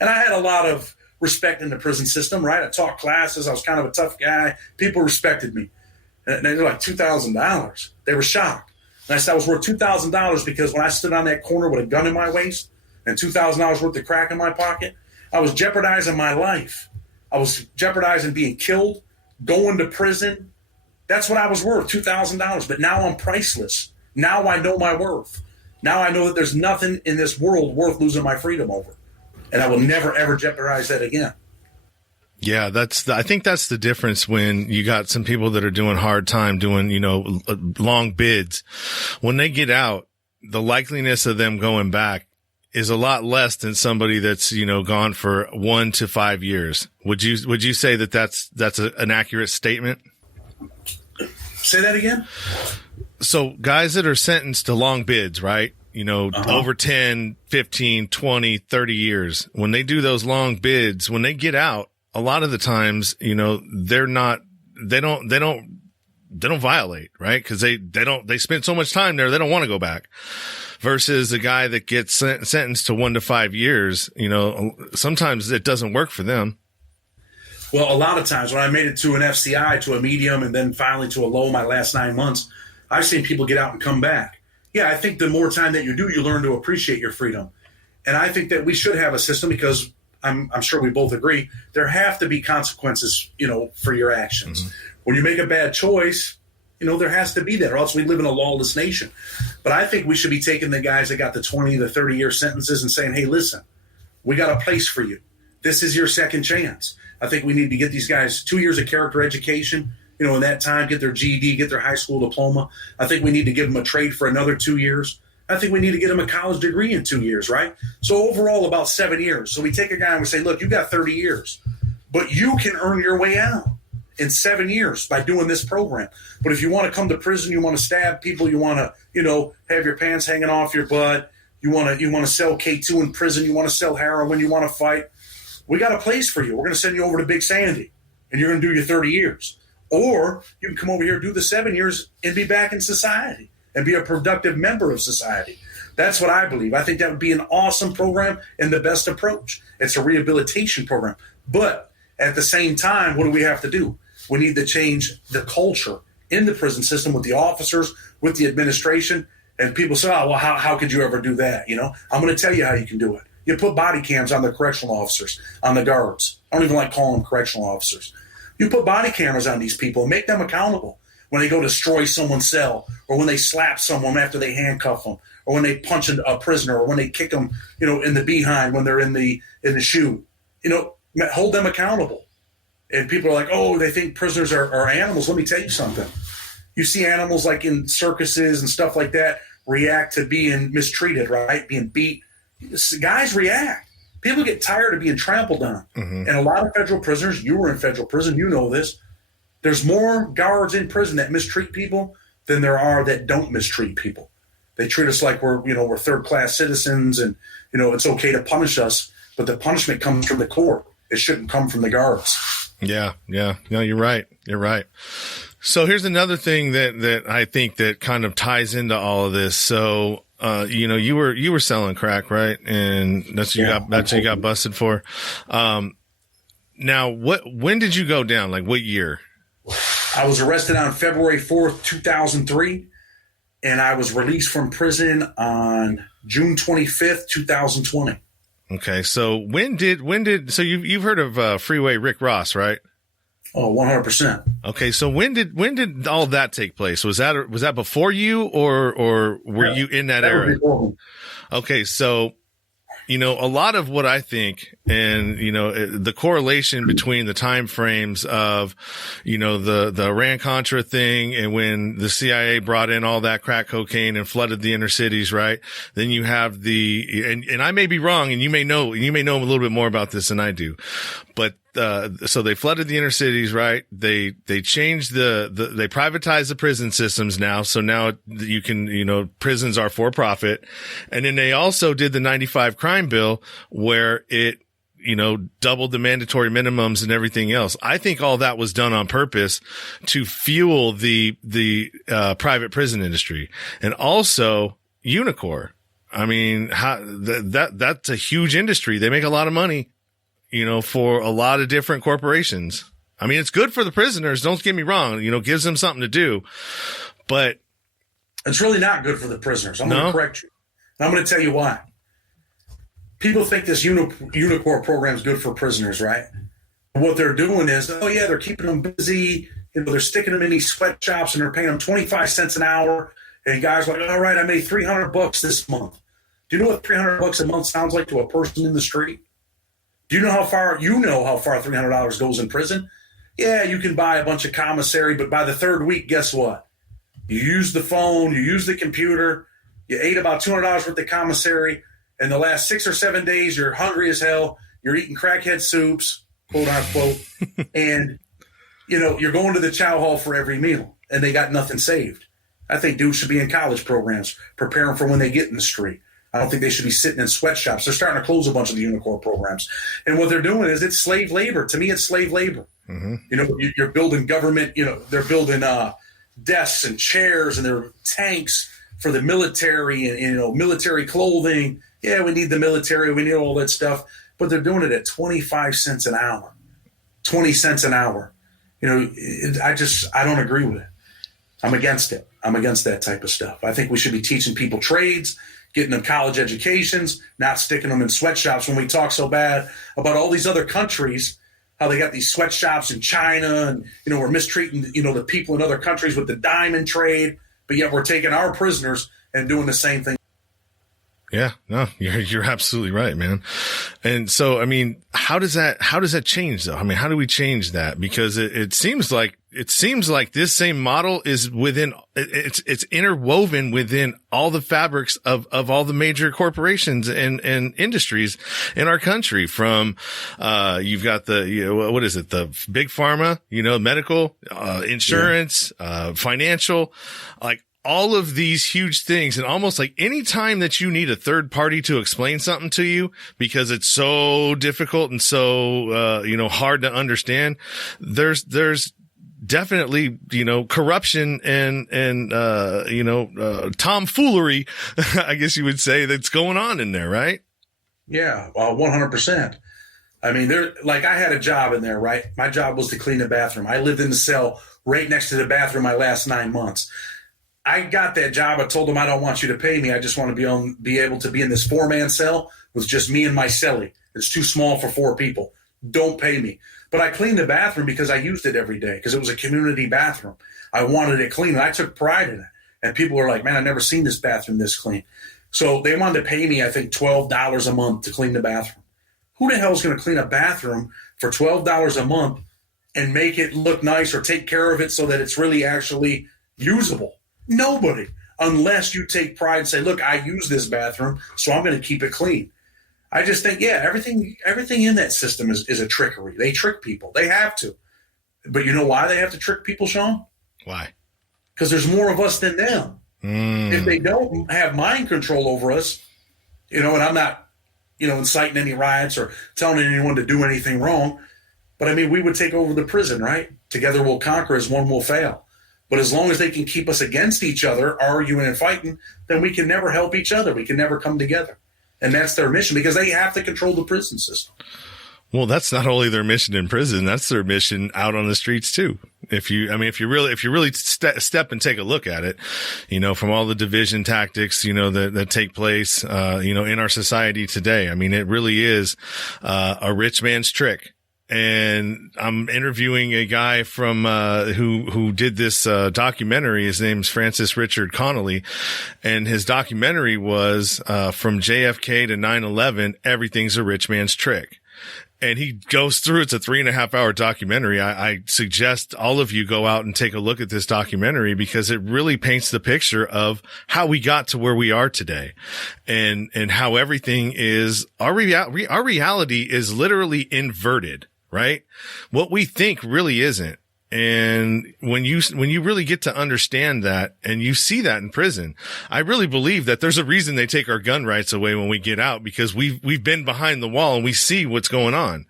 and I had a lot of respect in the prison system, right? I taught classes. I was kind of a tough guy. People respected me. And they're like, $2,000. They were shocked. And I said I was worth $2,000 because when I stood on that corner with a gun in my waist and $2,000 worth of crack in my pocket, I was jeopardizing my life. I was jeopardizing being killed, going to prison. That's what I was worth, $2,000. But now I'm priceless. Now I know my worth. Now I know that there's nothing in this world worth losing my freedom over. And I will never, ever jeopardize that again. Yeah, I think that's the difference when you got some people that are doing hard time doing, long bids. When they get out, the likeliness of them going back is a lot less than somebody that's, gone for 1 to 5 years. Would you say that that's an accurate statement? Say that again? So guys that are sentenced to long bids, right? Over 10, 15, 20, 30 years, when they do those long bids, when they get out, a lot of the times, they don't violate, right? Cause they spend so much time there. They don't want to go back versus a guy that gets sentenced to 1 to 5 years. Sometimes it doesn't work for them. Well, a lot of times when I made it to an FCI, to a medium, and then finally to a low my last 9 months, I've seen people get out and come back. Yeah, I think the more time that you do, you learn to appreciate your freedom. And I think that we should have a system because I'm sure we both agree, there have to be consequences, for your actions. Mm-hmm. When you make a bad choice, there has to be that, or else we live in a lawless nation. But I think we should be taking the guys that got the 20 to 30-year sentences and saying, hey, listen, we got a place for you. This is your second chance. I think we need to get these guys 2 years of character education, in that time, get their GED, get their high school diploma. I think we need to give them a trade for another 2 years. I think we need to get them a college degree in 2 years, right? So overall, about 7 years. So we take a guy and we say, look, you got 30 years, but you can earn your way out in 7 years by doing this program. But if you want to come to prison, you want to stab people, you want to, have your pants hanging off your butt, you want to sell K2 in prison, you want to sell heroin, you want to fight, we got a place for you. We're going to send you over to Big Sandy, and you're going to do your 30 years. Or you can come over here, do the 7 years, and be back in society and be a productive member of society. That's what I believe. I think that would be an awesome program and the best approach. It's a rehabilitation program. But at the same time, what do we have to do? We need to change the culture in the prison system with the officers, with the administration. And people say, oh, well, how could you ever do that? I'm going to tell you how you can do it. You put body cams on the correctional officers, on the guards. I don't even like calling them correctional officers. You put body cameras on these people and make them accountable when they go destroy someone's cell, or when they slap someone after they handcuff them, or when they punch a prisoner, or when they kick them, in the behind when they're in the shoe. Hold them accountable. And people are like, oh, they think prisoners are animals. Let me tell you something. You see animals like in circuses and stuff like that react to being mistreated, right? Being beat. Guys react. People get tired of being trampled on. Mm-hmm. And a lot of federal prisoners, you were in federal prison, you know this, there's more guards in prison that mistreat people than there are that don't mistreat people. They treat us like we're third-class citizens, and, it's okay to punish us, but the punishment comes from the court. It shouldn't come from the guards. Yeah. No, you're right. So here's another thing that I think that kind of ties into all of this. So, you were selling crack, right? And that's what you got busted for. Now when did you go down? Like what year? I was arrested on February 4th, 2003, and I was released from prison on June 25th, 2020. Okay. So so you've heard of Freeway Rick Ross, right? Oh, 100%. Okay, so when did all that take place? Was that before you, or were you in that era? Okay, so a lot of what I think, and the correlation between the time frames of the Iran Contra thing and when the CIA brought in all that crack cocaine and flooded the inner cities, right? Then you have and I may be wrong, and you may know a little bit more about this than I do, but so they flooded the inner cities, right? They changed they privatized the prison systems now. So now you can, prisons are for profit. And then they also did the 95 crime bill where it, doubled the mandatory minimums and everything else. I think all that was done on purpose to fuel the private prison industry, and also Unicor. I mean, that's a huge industry. They make a lot of money, for a lot of different corporations. I mean, it's good for the prisoners. Don't get me wrong. Gives them something to do, but it's really not good for the prisoners. I'm going to correct you. And I'm going to tell you why. People think this Unicor program is good for prisoners, right? What they're doing is, they're keeping them busy. They're sticking them in these sweatshops and they're paying them 25 cents an hour. And guys are like, all right, I made $300 this month. Do you know what $300 a month sounds like to a person in the street? Do you know how far $300 goes in prison? Yeah, you can buy a bunch of commissary, but by the third week, guess what? You use the phone, you use the computer, you ate about $200 worth of commissary, and the last 6 or 7 days, you're hungry as hell, you're eating crackhead soups, quote unquote, and you're going to the chow hall for every meal, and they got nothing saved. I think dudes should be in college programs, preparing for when they get in the street. I don't think they should be sitting in sweatshops. They're starting to close a bunch of the Unicor programs. And what they're doing is it's slave labor. To me, it's slave labor. Mm-hmm. You're building government, they're building desks and chairs, and they're tanks for the military and military clothing. Yeah, we need the military. We need all that stuff. But they're doing it at 25 cents an hour, 20 cents an hour. I don't agree with it. I'm against it. I'm against that type of stuff. I think we should be teaching people trades, getting them college educations, not sticking them in sweatshops when we talk so bad about all these other countries, how they got these sweatshops in China and, we're mistreating, the people in other countries with the diamond trade, but yet we're taking our prisoners and doing the same thing. Yeah, no, you're absolutely right, man. And so, I mean, how does that change though? I mean, how do we change that? Because it seems like this same model is it's interwoven within all the fabrics of all the major corporations and industries in our country. From, you've got what is it? The big pharma, medical, insurance, financial, like, all of these huge things, and almost like any time that you need a third party to explain something to you because it's so difficult and so, hard to understand, there's definitely, corruption and tomfoolery, I guess you would say, that's going on in there, right? Yeah, 100%. I mean, I had a job in there, right? My job was to clean the bathroom. I lived in the cell right next to the bathroom my last 9 months. I got that job. I told them, I don't want you to pay me. I just want to be able to be in this 4-man cell with just me and my cellie. It's too small for 4 people. Don't pay me. But I cleaned the bathroom because I used it every day because it was a community bathroom. I wanted it clean, and I took pride in it. And people were like, man, I've never seen this bathroom this clean. So they wanted to pay me, I think, $12 a month to clean the bathroom. Who the hell is going to clean a bathroom for $12 a month and make it look nice or take care of it so that it's really actually usable? Nobody, unless you take pride and say, look, I use this bathroom, so I'm going to keep it clean. I just think, everything in that system is a trickery. They trick people. They have to. But you know why they have to trick people, Sean? Why? Because there's more of us than them. If they don't have mind control over us, and I'm not, inciting any riots or telling anyone to do anything wrong, but I mean, we would take over the prison, right? Together we'll conquer as one will fail. But as long as they can keep us against each other, arguing and fighting, then we can never help each other. We can never come together. And that's their mission because they have to control the prison system. Well, that's not only their mission in prison, that's their mission out on the streets too. If you really step and take a look at it, from all the division tactics, that take place, in our society today. I mean, it really is, a rich man's trick. And I'm interviewing a guy from, who did this, documentary. His name's Francis Richard Connolly. And his documentary was, from JFK to 9/11, everything's a rich man's trick. And he goes through, it's a 3.5 hour documentary. I suggest all of you go out and take a look at this documentary because it really paints the picture of how we got to where we are today and how everything is, our reality is literally inverted. Right? What we think really isn't. And when you really get to understand that and you see that in prison, I really believe that there's a reason they take our gun rights away when we get out because we've been behind the wall and we see what's going on.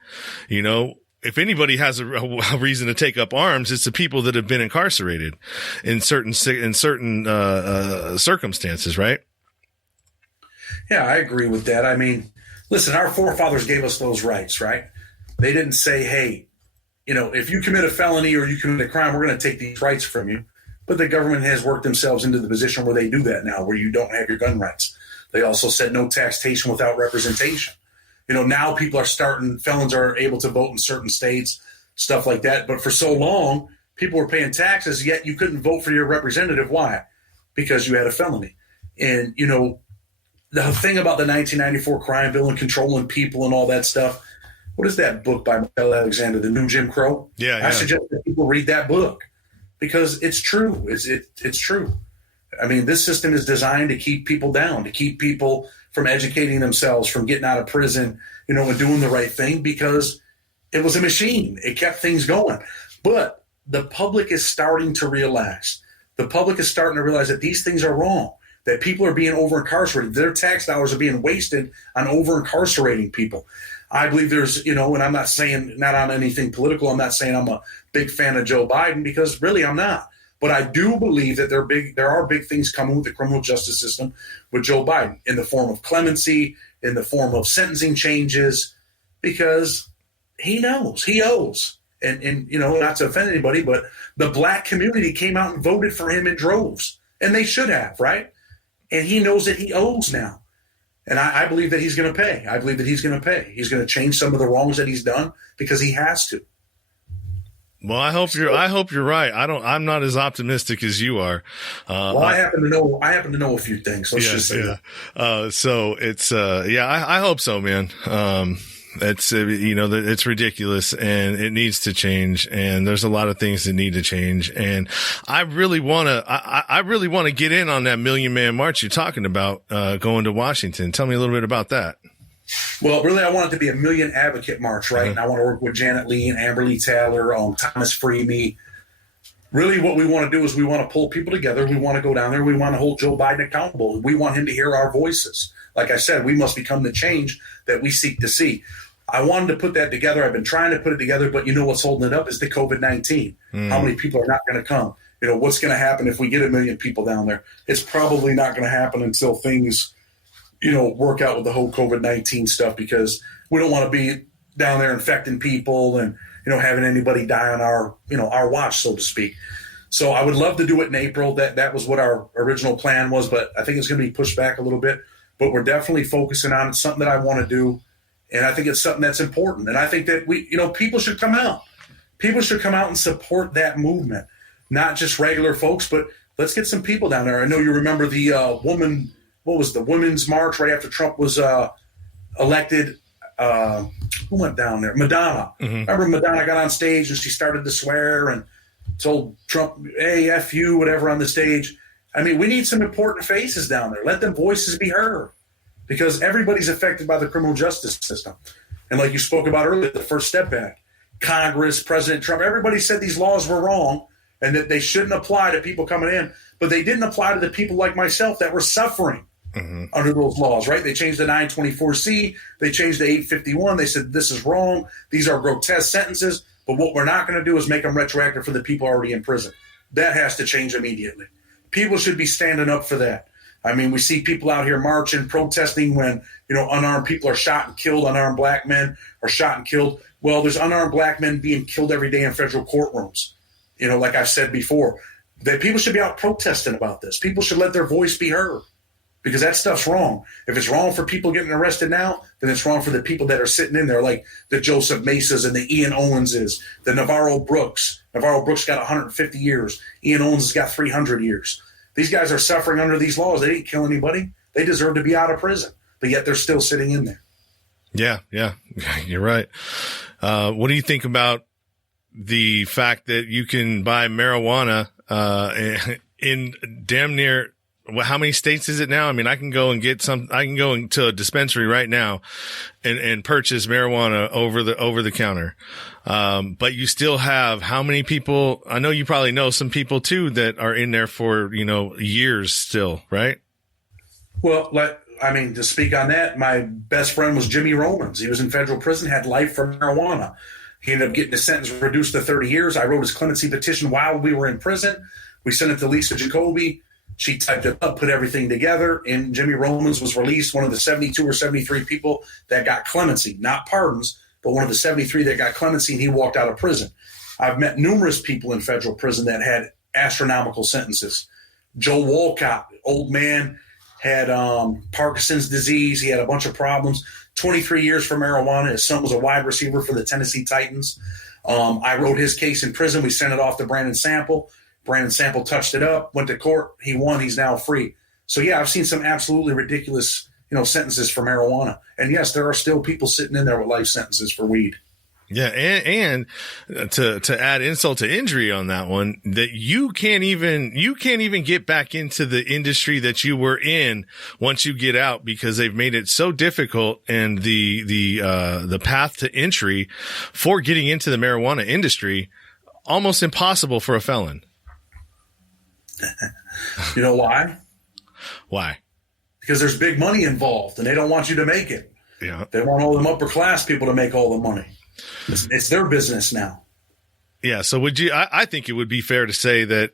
If anybody has a reason to take up arms, it's the people that have been incarcerated in certain circumstances, right? Yeah, I agree with that. I mean, listen, our forefathers gave us those rights, right? They didn't say, hey, if you commit a felony or you commit a crime, we're going to take these rights from you. But the government has worked themselves into the position where they do that now, where you don't have your gun rights. They also said no taxation without representation. Now felons are able to vote in certain states, stuff like that. But for so long, people were paying taxes, yet you couldn't vote for your representative. Why? because you had a felony. And, you know, the thing about the 1994 crime bill and controlling people and all that stuff, what is that book by Michael Alexander, The New Jim Crow? Yeah. I suggest that people read that book because it's true. It's true. I mean, this system is designed to keep people down, to keep people from educating themselves, from getting out of prison, you know, and doing the right thing, because it was a machine. It kept things going. But the public is starting to realize. The public is starting to realize that these things are wrong, that people are being over-incarcerated. Their tax dollars are being wasted on over-incarcerating people. I believe there's, you know, and I'm not saying, not on anything political, I'm not saying I'm a big fan of Joe Biden, because really I'm not. But I do believe that there are big things coming with the criminal justice system with Joe Biden, in the form of clemency, in the form of sentencing changes, because he knows, he owes. And you know, not to offend anybody, but the black community came out and voted for him in droves, and they should have, right? And he knows that he owes now. And I believe that he's going to pay. I believe that he's going to pay. He's going to change some of the wrongs that he's done because he has to. Well, I hope you're right. I'm not as optimistic as you are. Well, I happen to know a few things. Let's just say that. So it's, I hope so, man. It's, you know, it's ridiculous and it needs to change. And there's a lot of things that need to change. And I really want to get in on that Million Man March you're talking about, going to Washington. Tell me a little bit about that. Well, really, I want it to be a Million Advocate March, right? And I want to work with Janet Lee and Amber Lee Taylor, Thomas Freeme. Really, what we want to do is we want to pull people together. We want to go down there. We want to hold Joe Biden accountable. We want him to hear our voices. Like I said, we must become the change that we seek to see. I wanted to put that together. I've been trying to put it together, but you know what's holding it up is the COVID-19. How many people are not going to come? You know, what's going to happen if we get 1 million people down there? It's probably not going to happen until things, you know, work out with the whole COVID-19 stuff, because we don't want to be down there infecting people and, you know, having anybody die on our watch, so to speak. So I would love to do it in April. That was what our original plan was, but I think it's going to be pushed back a little bit. But we're definitely focusing on it. It's something that I want to do. And I think it's something that's important. And I think that people should come out. People should come out and support that movement, not just regular folks, but let's get some people down there. I know you remember the Women's March right after Trump was elected. Who went down there? Madonna. Mm-hmm. Remember Madonna got on stage and she started to swear and told Trump, hey, F you, whatever, on the stage. I mean, we need some important faces down there. Let them voices be heard, because everybody's affected by the criminal justice system. And like you spoke about earlier, the First Step Act, Congress, President Trump, everybody said these laws were wrong and that they shouldn't apply to people coming in, but they didn't apply to the people like myself that were suffering under those laws, right? They changed the 924C, they changed the 851. They said, this is wrong. These are grotesque sentences, but what we're not going to do is make them retroactive for the people already in prison. That has to change immediately. People should be standing up for that. I mean, we see people out here marching, protesting when, you know, unarmed people are shot and killed, unarmed black men are shot and killed. Well, there's unarmed black men being killed every day in federal courtrooms. You know, like I've said before, that people should be out protesting about this. People should let their voice be heard, because that stuff's wrong. If it's wrong for people getting arrested now, then it's wrong for the people that are sitting in there, like the Joseph Mesas and the Ian Owenses, the Navarro Brooks. Navarro Brooks got 150 years. Ian Owens has got 300 years. These guys are suffering under these laws. They didn't kill anybody. They deserve to be out of prison, but yet they're still sitting in there. Yeah, you're right. What do you think about the fact that you can buy marijuana in damn near, how many states is it now? I mean, I can go into a dispensary right now and purchase marijuana over the counter. But you still have how many people? I know you probably know some people too that are in there for, you know, years still, right? Well, to speak on that, my best friend was Jimmy Romans. He was in federal prison, had life for marijuana. He ended up getting his sentence reduced to 30 years. I wrote his clemency petition while we were in prison. We sent it to Lisa Jacoby. She typed it up, put everything together, and Jimmy Romans was released, one of the 72 or 73 people that got clemency, not pardons, but one of the 73 that got clemency, and he walked out of prison. I've met numerous people in federal prison that had astronomical sentences. Joe Walcott, old man, had Parkinson's disease. He had a bunch of problems. 23 years for marijuana. His son was a wide receiver for the Tennessee Titans. I wrote his case in prison. We sent it off to Brandon Sample. Brandon Sample touched it up, went to court, he won, he's now free. So yeah, I've seen some absolutely ridiculous, sentences for marijuana. And yes, there are still people sitting in there with life sentences for weed. Yeah, and to add insult to injury on that one, that you can't even get back into the industry that you were in once you get out, because they've made it so difficult, and the path to entry for getting into the marijuana industry almost impossible for a felon. You know why? Why? Because there's big money involved, and they don't want you to make it. Yeah, they want all them upper class people to make all the money. It's their business now. Yeah. So I think it would be fair to say that,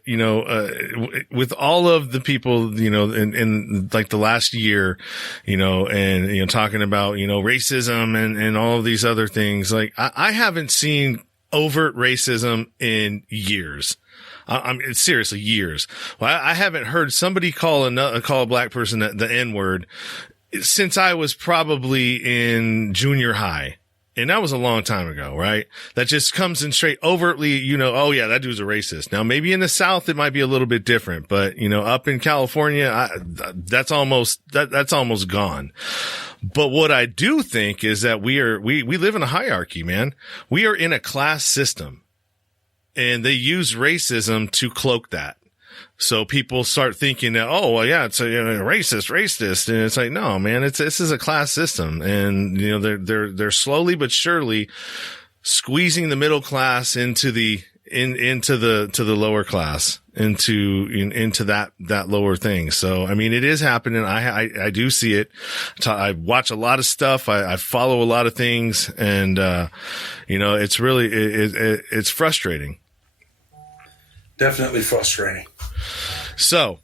with all of the people, in like the last year, and, talking about, racism and all of these other things, like I haven't seen overt racism in years. Seriously, years. Well, I haven't heard somebody call a black person the N-word since I was probably in junior high. And that was a long time ago, right? That just comes in straight overtly, oh yeah, that dude's a racist. Now, maybe in the South, it might be a little bit different, but, up in California, that's almost gone. But what I do think is that we live in a hierarchy, man. We are in a class system, and they use racism to cloak that. So people start thinking that, oh, well, yeah, it's a racist. And it's like, no, man, this is a class system. And, they're slowly but surely squeezing the middle class into the lower class, into that lower thing. So, I mean, it is happening. I do see it. I watch a lot of stuff. I follow a lot of things, and, it's really, it's frustrating. Definitely frustrating. So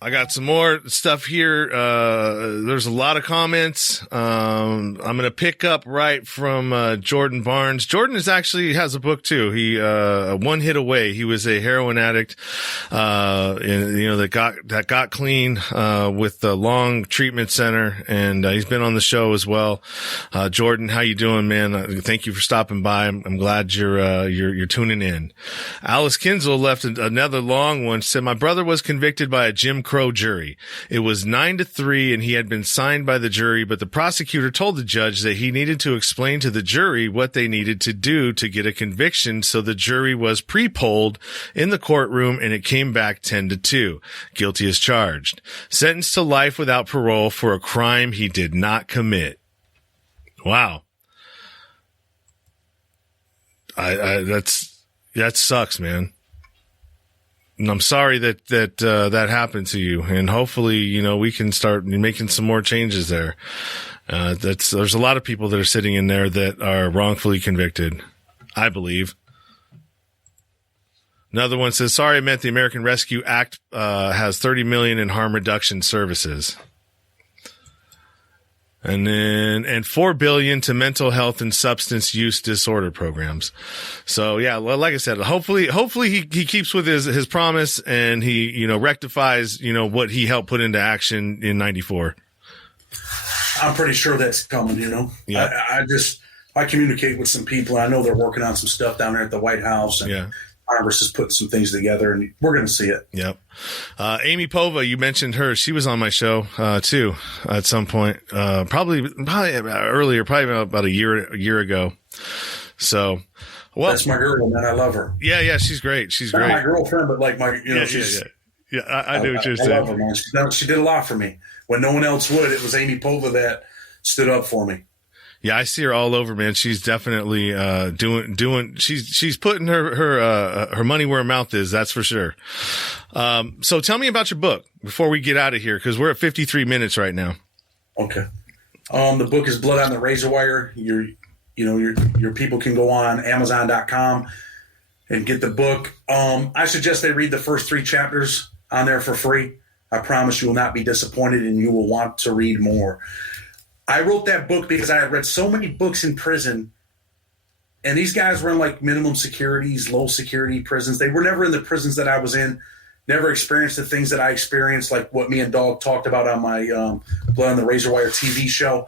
I got some more stuff here. There's a lot of comments. I'm going to pick up right from Jordan Barnes. Jordan has a book too. He One Hit Away. He was a heroin addict, that got clean with the Long Treatment Center, and he's been on the show as well. Jordan, how you doing, man? Thank you for stopping by. I'm glad you're tuning in. Alice Kinzel left another long one. Said, my brother was convicted by a Jim Crow jury. It was 9-3, and he had been signed by the jury, but the prosecutor told the judge that he needed to explain to the jury what they needed to do to get a conviction, so the jury was pre-polled in the courtroom, and it came back 10-2. Guilty as charged. Sentenced to life without parole for a crime he did not commit. Wow. That sucks, man. And I'm sorry that happened to you. And hopefully, we can start making some more changes there. There's a lot of people that are sitting in there that are wrongfully convicted, I believe. Another one says, sorry, I meant the American Rescue Act, has $30 million in harm reduction services. And $4 billion to mental health and substance use disorder programs. So yeah, like I said, hopefully he keeps with his promise, and he, rectifies, what he helped put into action in 94. I'm pretty sure that's coming, Yeah. I communicate with some people. I know they're working on some stuff down there at the White House, and yeah. Congress is putting some things together, and we're going to see it. Yep. Amy Pova, you mentioned her. She was on my show, too, at some point, probably earlier, probably about a year ago. So, well, that's my girl, man. I love her. Yeah. She's great. She's not great. My girlfriend, but like she's. Yeah. I do what you're saying. I love her, man. She did a lot for me. When no one else would, it was Amy Pova that stood up for me. Yeah, I see her all over, man. She's definitely doing. She's putting her money where her mouth is. That's for sure. So tell me about your book before we get out of here, because we're at 53 minutes right now. Okay. The book is Blood on the Razor Wire. Your people can go on Amazon.com and get the book. I suggest they read the first 3 chapters on there for free. I promise you will not be disappointed, and you will want to read more. I wrote that book because I had read so many books in prison, and these guys were in like minimum securities, low security prisons. They were never in the prisons that I was in, never experienced the things that I experienced, like what me and Dog talked about on my Blood on the Razor Wire TV show.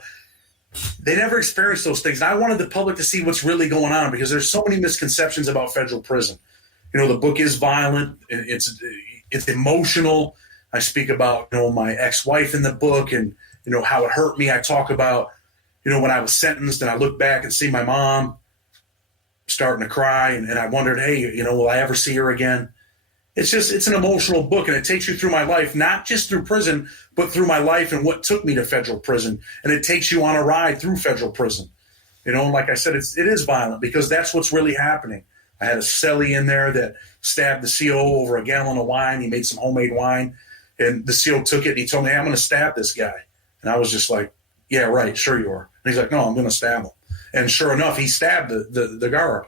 They never experienced those things. And I wanted the public to see what's really going on, because there's so many misconceptions about federal prison. The book is violent. It's emotional. I speak about, my ex-wife in the book and, how it hurt me. I talk about, when I was sentenced and I look back and see my mom starting to cry and I wondered, hey, will I ever see her again? It's an emotional book, and it takes you through my life, not just through prison, but through my life and what took me to federal prison. And it takes you on a ride through federal prison. Like I said, it is violent because that's what's really happening. I had a cellie in there that stabbed the CO over a gallon of wine. He made some homemade wine, and the CO took it, and he told me, hey, I'm going to stab this guy. And I was just like, yeah, right, sure you are. And he's like, no, I'm going to stab him. And sure enough, he stabbed the guard.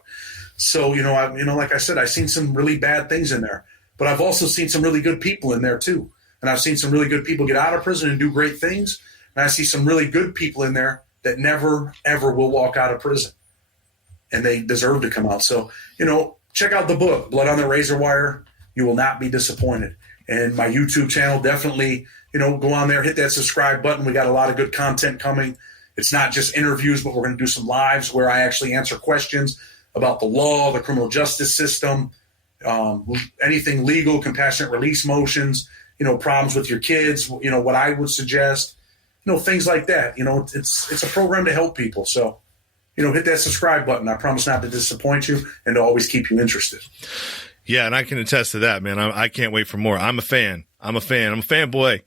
So, like I said, I've seen some really bad things in there. But I've also seen some really good people in there, too. And I've seen some really good people get out of prison and do great things. And I see some really good people in there that never, ever will walk out of prison. And they deserve to come out. So, check out the book, Blood on the Razor Wire. You will not be disappointed. And my YouTube channel, definitely, go on there, hit that subscribe button. We got a lot of good content coming. It's not just interviews, but we're going to do some lives where I actually answer questions about the law, the criminal justice system, anything legal, compassionate release motions, problems with your kids, what I would suggest, things like that. It's a program to help people. So, hit that subscribe button. I promise not to disappoint you and to always keep you interested. Yeah, and I can attest to that, man. I can't wait for more. I'm a fan. I'm a fanboy.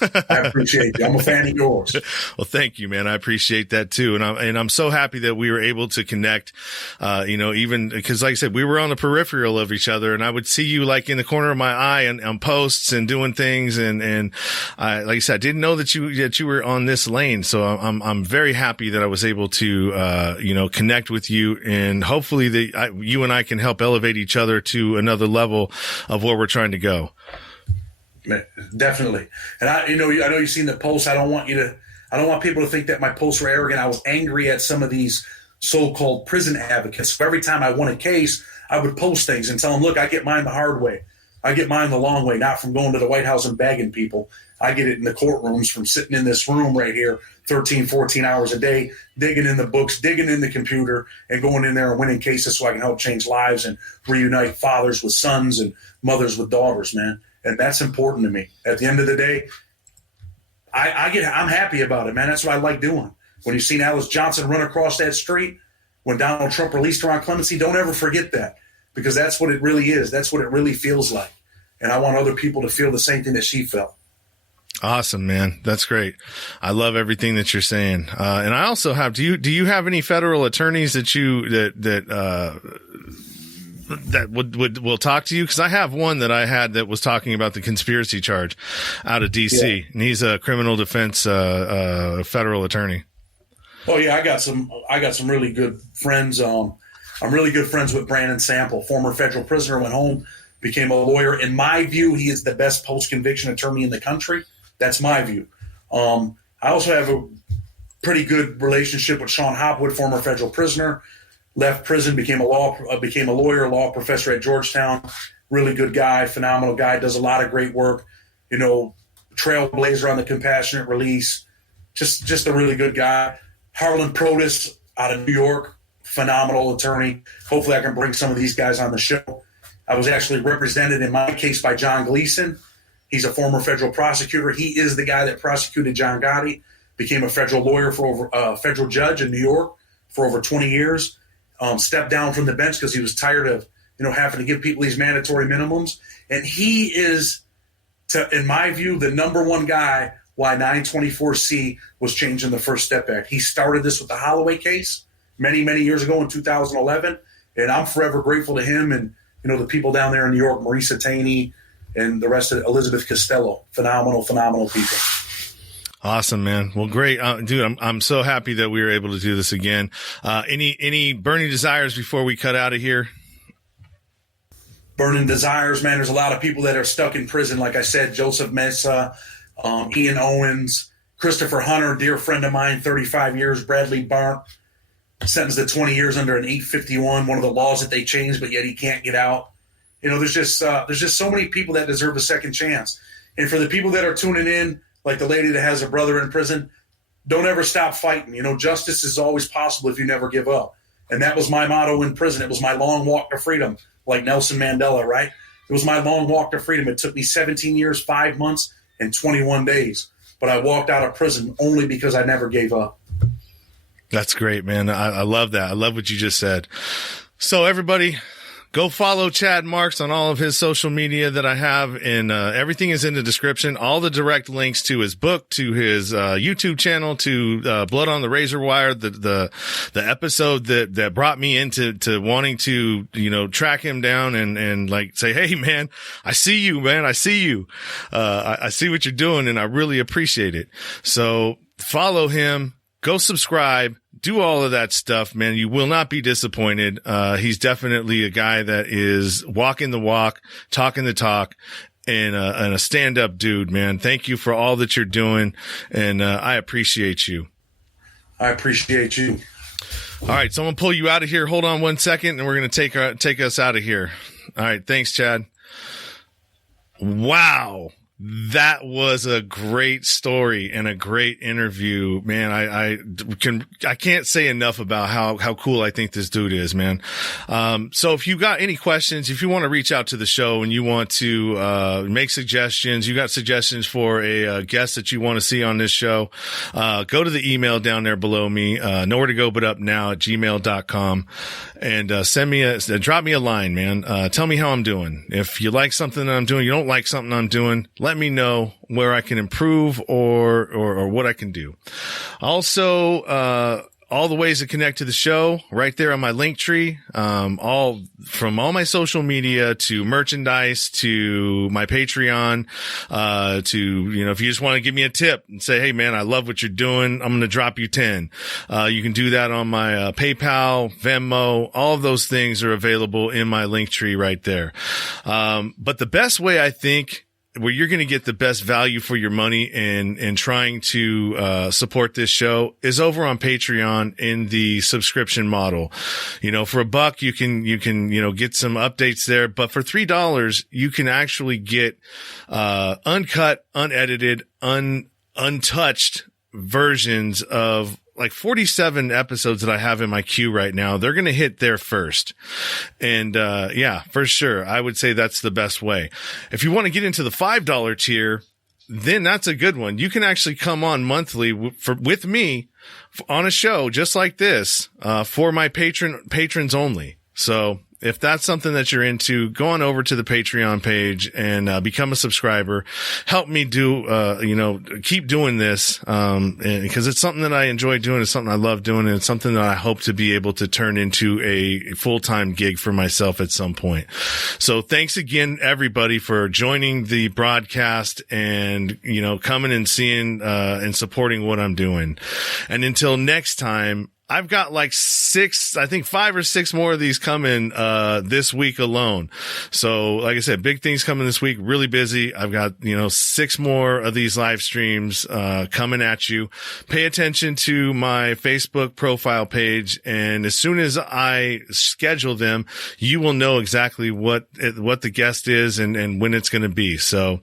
I appreciate you. I'm a fan of yours. Well, thank you, man. I appreciate that too. And I'm so happy that we were able to connect, even because like I said, we were on the peripheral of each other, and I would see you like in the corner of my eye and on posts and doing things. And I, like I said, I didn't know that you were on this lane. So I'm very happy that I was able to, connect with you, and hopefully you and I can help elevate each other to another level of where we're trying to go. Definitely. And I know you've seen the posts. I don't want people to think that my posts were arrogant. I was angry at some of these so-called prison advocates. So every time I won a case, I would post things and tell them, look, I get mine the hard way. I get mine the long way, not from going to the White House and begging people. I get it in the courtrooms from sitting in this room right here 13, 14 hours a day, digging in the books, digging in the computer, and going in there and winning cases so I can help change lives and reunite fathers with sons and mothers with daughters, man. And that's important to me. At the end of the day, I'm happy about it, man. That's what I like doing. When you've seen Alice Johnson run across that street, when Donald Trump released her on clemency, don't ever forget that, because that's what it really is. That's what it really feels like. And I want other people to feel the same thing that she felt. Awesome, man. That's great. I love everything that you're saying. And I also have, do you have any federal attorneys that will talk to you? Because I have one that I had that was talking about the conspiracy charge out of DC, and he's a criminal defense federal attorney. Oh yeah, I got some really good friends. I'm really good friends with Brandon Sample, former federal prisoner, went home, became a lawyer. In my view, he is the best post-conviction attorney in the country. That's my view. I also have a pretty good relationship with Sean Hopwood, former federal prisoner. Left prison, became a lawyer, law professor at Georgetown. Really good guy, phenomenal guy, does a lot of great work. Trailblazer on the compassionate release. Just a really good guy. Harlan Protis out of New York, phenomenal attorney. Hopefully I can bring some of these guys on the show. I was actually represented in my case by John Gleason. He's a former federal prosecutor. He is the guy that prosecuted John Gotti, became a federal lawyer federal judge in New York for over 20 years. Stepped down from the bench because he was tired of, having to give people these mandatory minimums. And he is, in my view, the number one guy why 924C was changed in the First Step Act. He started this with the Holloway case many, many years ago in 2011. And I'm forever grateful to him and, the people down there in New York, Marisa Taney and the rest of Elizabeth Costello. Phenomenal people. Awesome, man. Well, great. Dude, I'm so happy that we were able to do this again. Any burning desires before we cut out of here? Burning desires, man. There's a lot of people that are stuck in prison. Like I said, Joseph Mesa, Ian Owens, Christopher Hunter, dear friend of mine, 35 years, Bradley Bart, sentenced to 20 years under an 851, one of the laws that they changed, but yet he can't get out. There's just so many people that deserve a second chance. And for the people that are tuning in, like the lady that has a brother in prison, don't ever stop fighting. Justice is always possible if you never give up. And that was my motto in prison. It was my long walk to freedom. like Nelson Mandela, right? It was my long walk to freedom. It took me 17 years, 5 months, and 21 days. But I walked out of prison only because I never gave up. That's great, man. I love that. I love what you just said. So everybody, go follow Chad Marks on all of his social media that I have, and everything is in the description. All the direct links to his book, to his YouTube channel, to Blood on the Razor Wire, the episode that brought me into wanting to, track him down and like say, hey man, I see you, man. I see you. I see what you're doing, and I really appreciate it. So follow him, go subscribe. Do all of that stuff, man. You will not be disappointed. He's definitely a guy that is walking the walk, talking the talk, and a stand-up dude, man. Thank you for all that you're doing, and I appreciate you. I appreciate you. All right, so I'm going to pull you out of here. Hold on 1 second, and we're going to take us out of here. All right, thanks, Chad. Wow. That was a great story and a great interview, man. I can't say enough about how cool I think this dude is, man. So if you got any questions, if you want to reach out to the show and you want to, make suggestions, you got suggestions for a guest that you want to see on this show, go to the email down there below me, nowhere to go but up now at gmail.com, and, drop me a line, man. Tell me how I'm doing. If you like something that I'm doing, you don't like something I'm doing, let me know where I can improve or what I can do. Also, all the ways to connect to the show right there on my link tree. All my social media to merchandise to my Patreon, to, if you just want to give me a tip and say, hey man, I love what you're doing, I'm going to drop you 10. You can do that on my, PayPal, Venmo. All of those things are available in my link tree right there. But the best way, I think, where you're going to get the best value for your money and trying to support this show is over on Patreon in the subscription model. For $1 you can get some updates there, but for $3 you can actually get uncut, unedited, untouched versions of like 47 episodes that I have in my queue right now. They're going to hit there first. And, for sure. I would say that's the best way. If you want to get into the $5 tier, then that's a good one. You can actually come on monthly with me on a show just like this, for my patrons only. So if that's something that you're into, go on over to the Patreon page and become a subscriber. Help me keep doing this, because it's something that I enjoy doing. It's something I love doing, and it's something that I hope to be able to turn into a full-time gig for myself at some point. So thanks again, everybody, for joining the broadcast and, coming and seeing, and supporting what I'm doing. And until next time, I've got like 5 or 6 more of these coming, this week alone. So, like I said, big things coming this week, really busy. I've got, 6 more of these live streams, coming at you. Pay attention to my Facebook profile page. And as soon as I schedule them, you will know exactly what the guest is and when it's going to be. So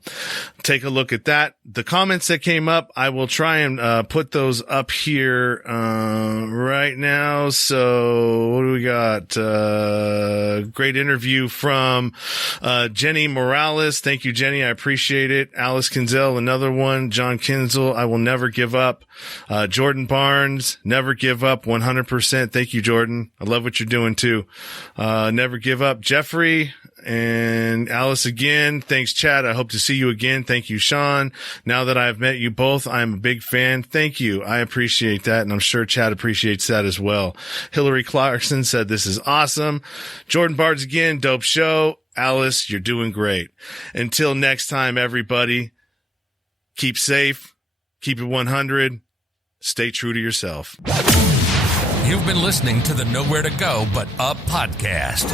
take a look at that. The comments that came up, I will try and, put those up here, right now. So what do we got? Great interview from Jenny Morales. Thank you, Jenny. I appreciate it. Alice Kinzel, another one. John Kinzel, I will never give up. Jordan Barnes, never give up, 100%. Thank you, Jordan. I love what you're doing too. Never give up. Jeffrey and Alice again. Thanks, Chad. I hope to see you again. Thank you, Sean. Now that I've met you both, I'm a big fan. Thank you. I appreciate that. And I'm sure Chad appreciates that as well. Hillary Clarkson said, this is awesome. Jordan Barnes again. Dope show. Alice, you're doing great. Until next time, everybody, keep safe. Keep it 100. Stay true to yourself. You've been listening to the Nowhere to Go But Up podcast.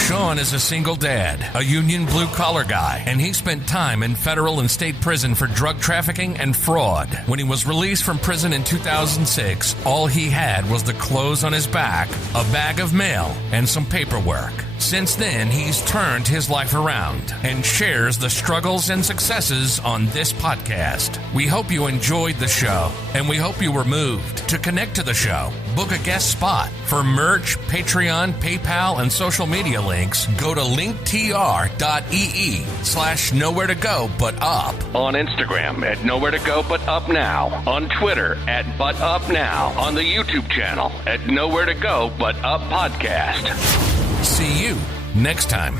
Sean is a single dad, a union blue-collar guy, and he spent time in federal and state prison for drug trafficking and fraud. When he was released from prison in 2006, all he had was the clothes on his back, a bag of mail, and some paperwork. Since then, he's turned his life around and shares the struggles and successes on this podcast. We hope you enjoyed the show, and we hope you were moved. To connect to the show, book a guest spot. For merch, Patreon, PayPal, and social media links, go to linktr.ee/nowhere to go but up. On Instagram at Nowhere to Go But Up Now. On Twitter at But Up Now. On the YouTube channel at Nowhere to Go But Up Podcast. See you next time.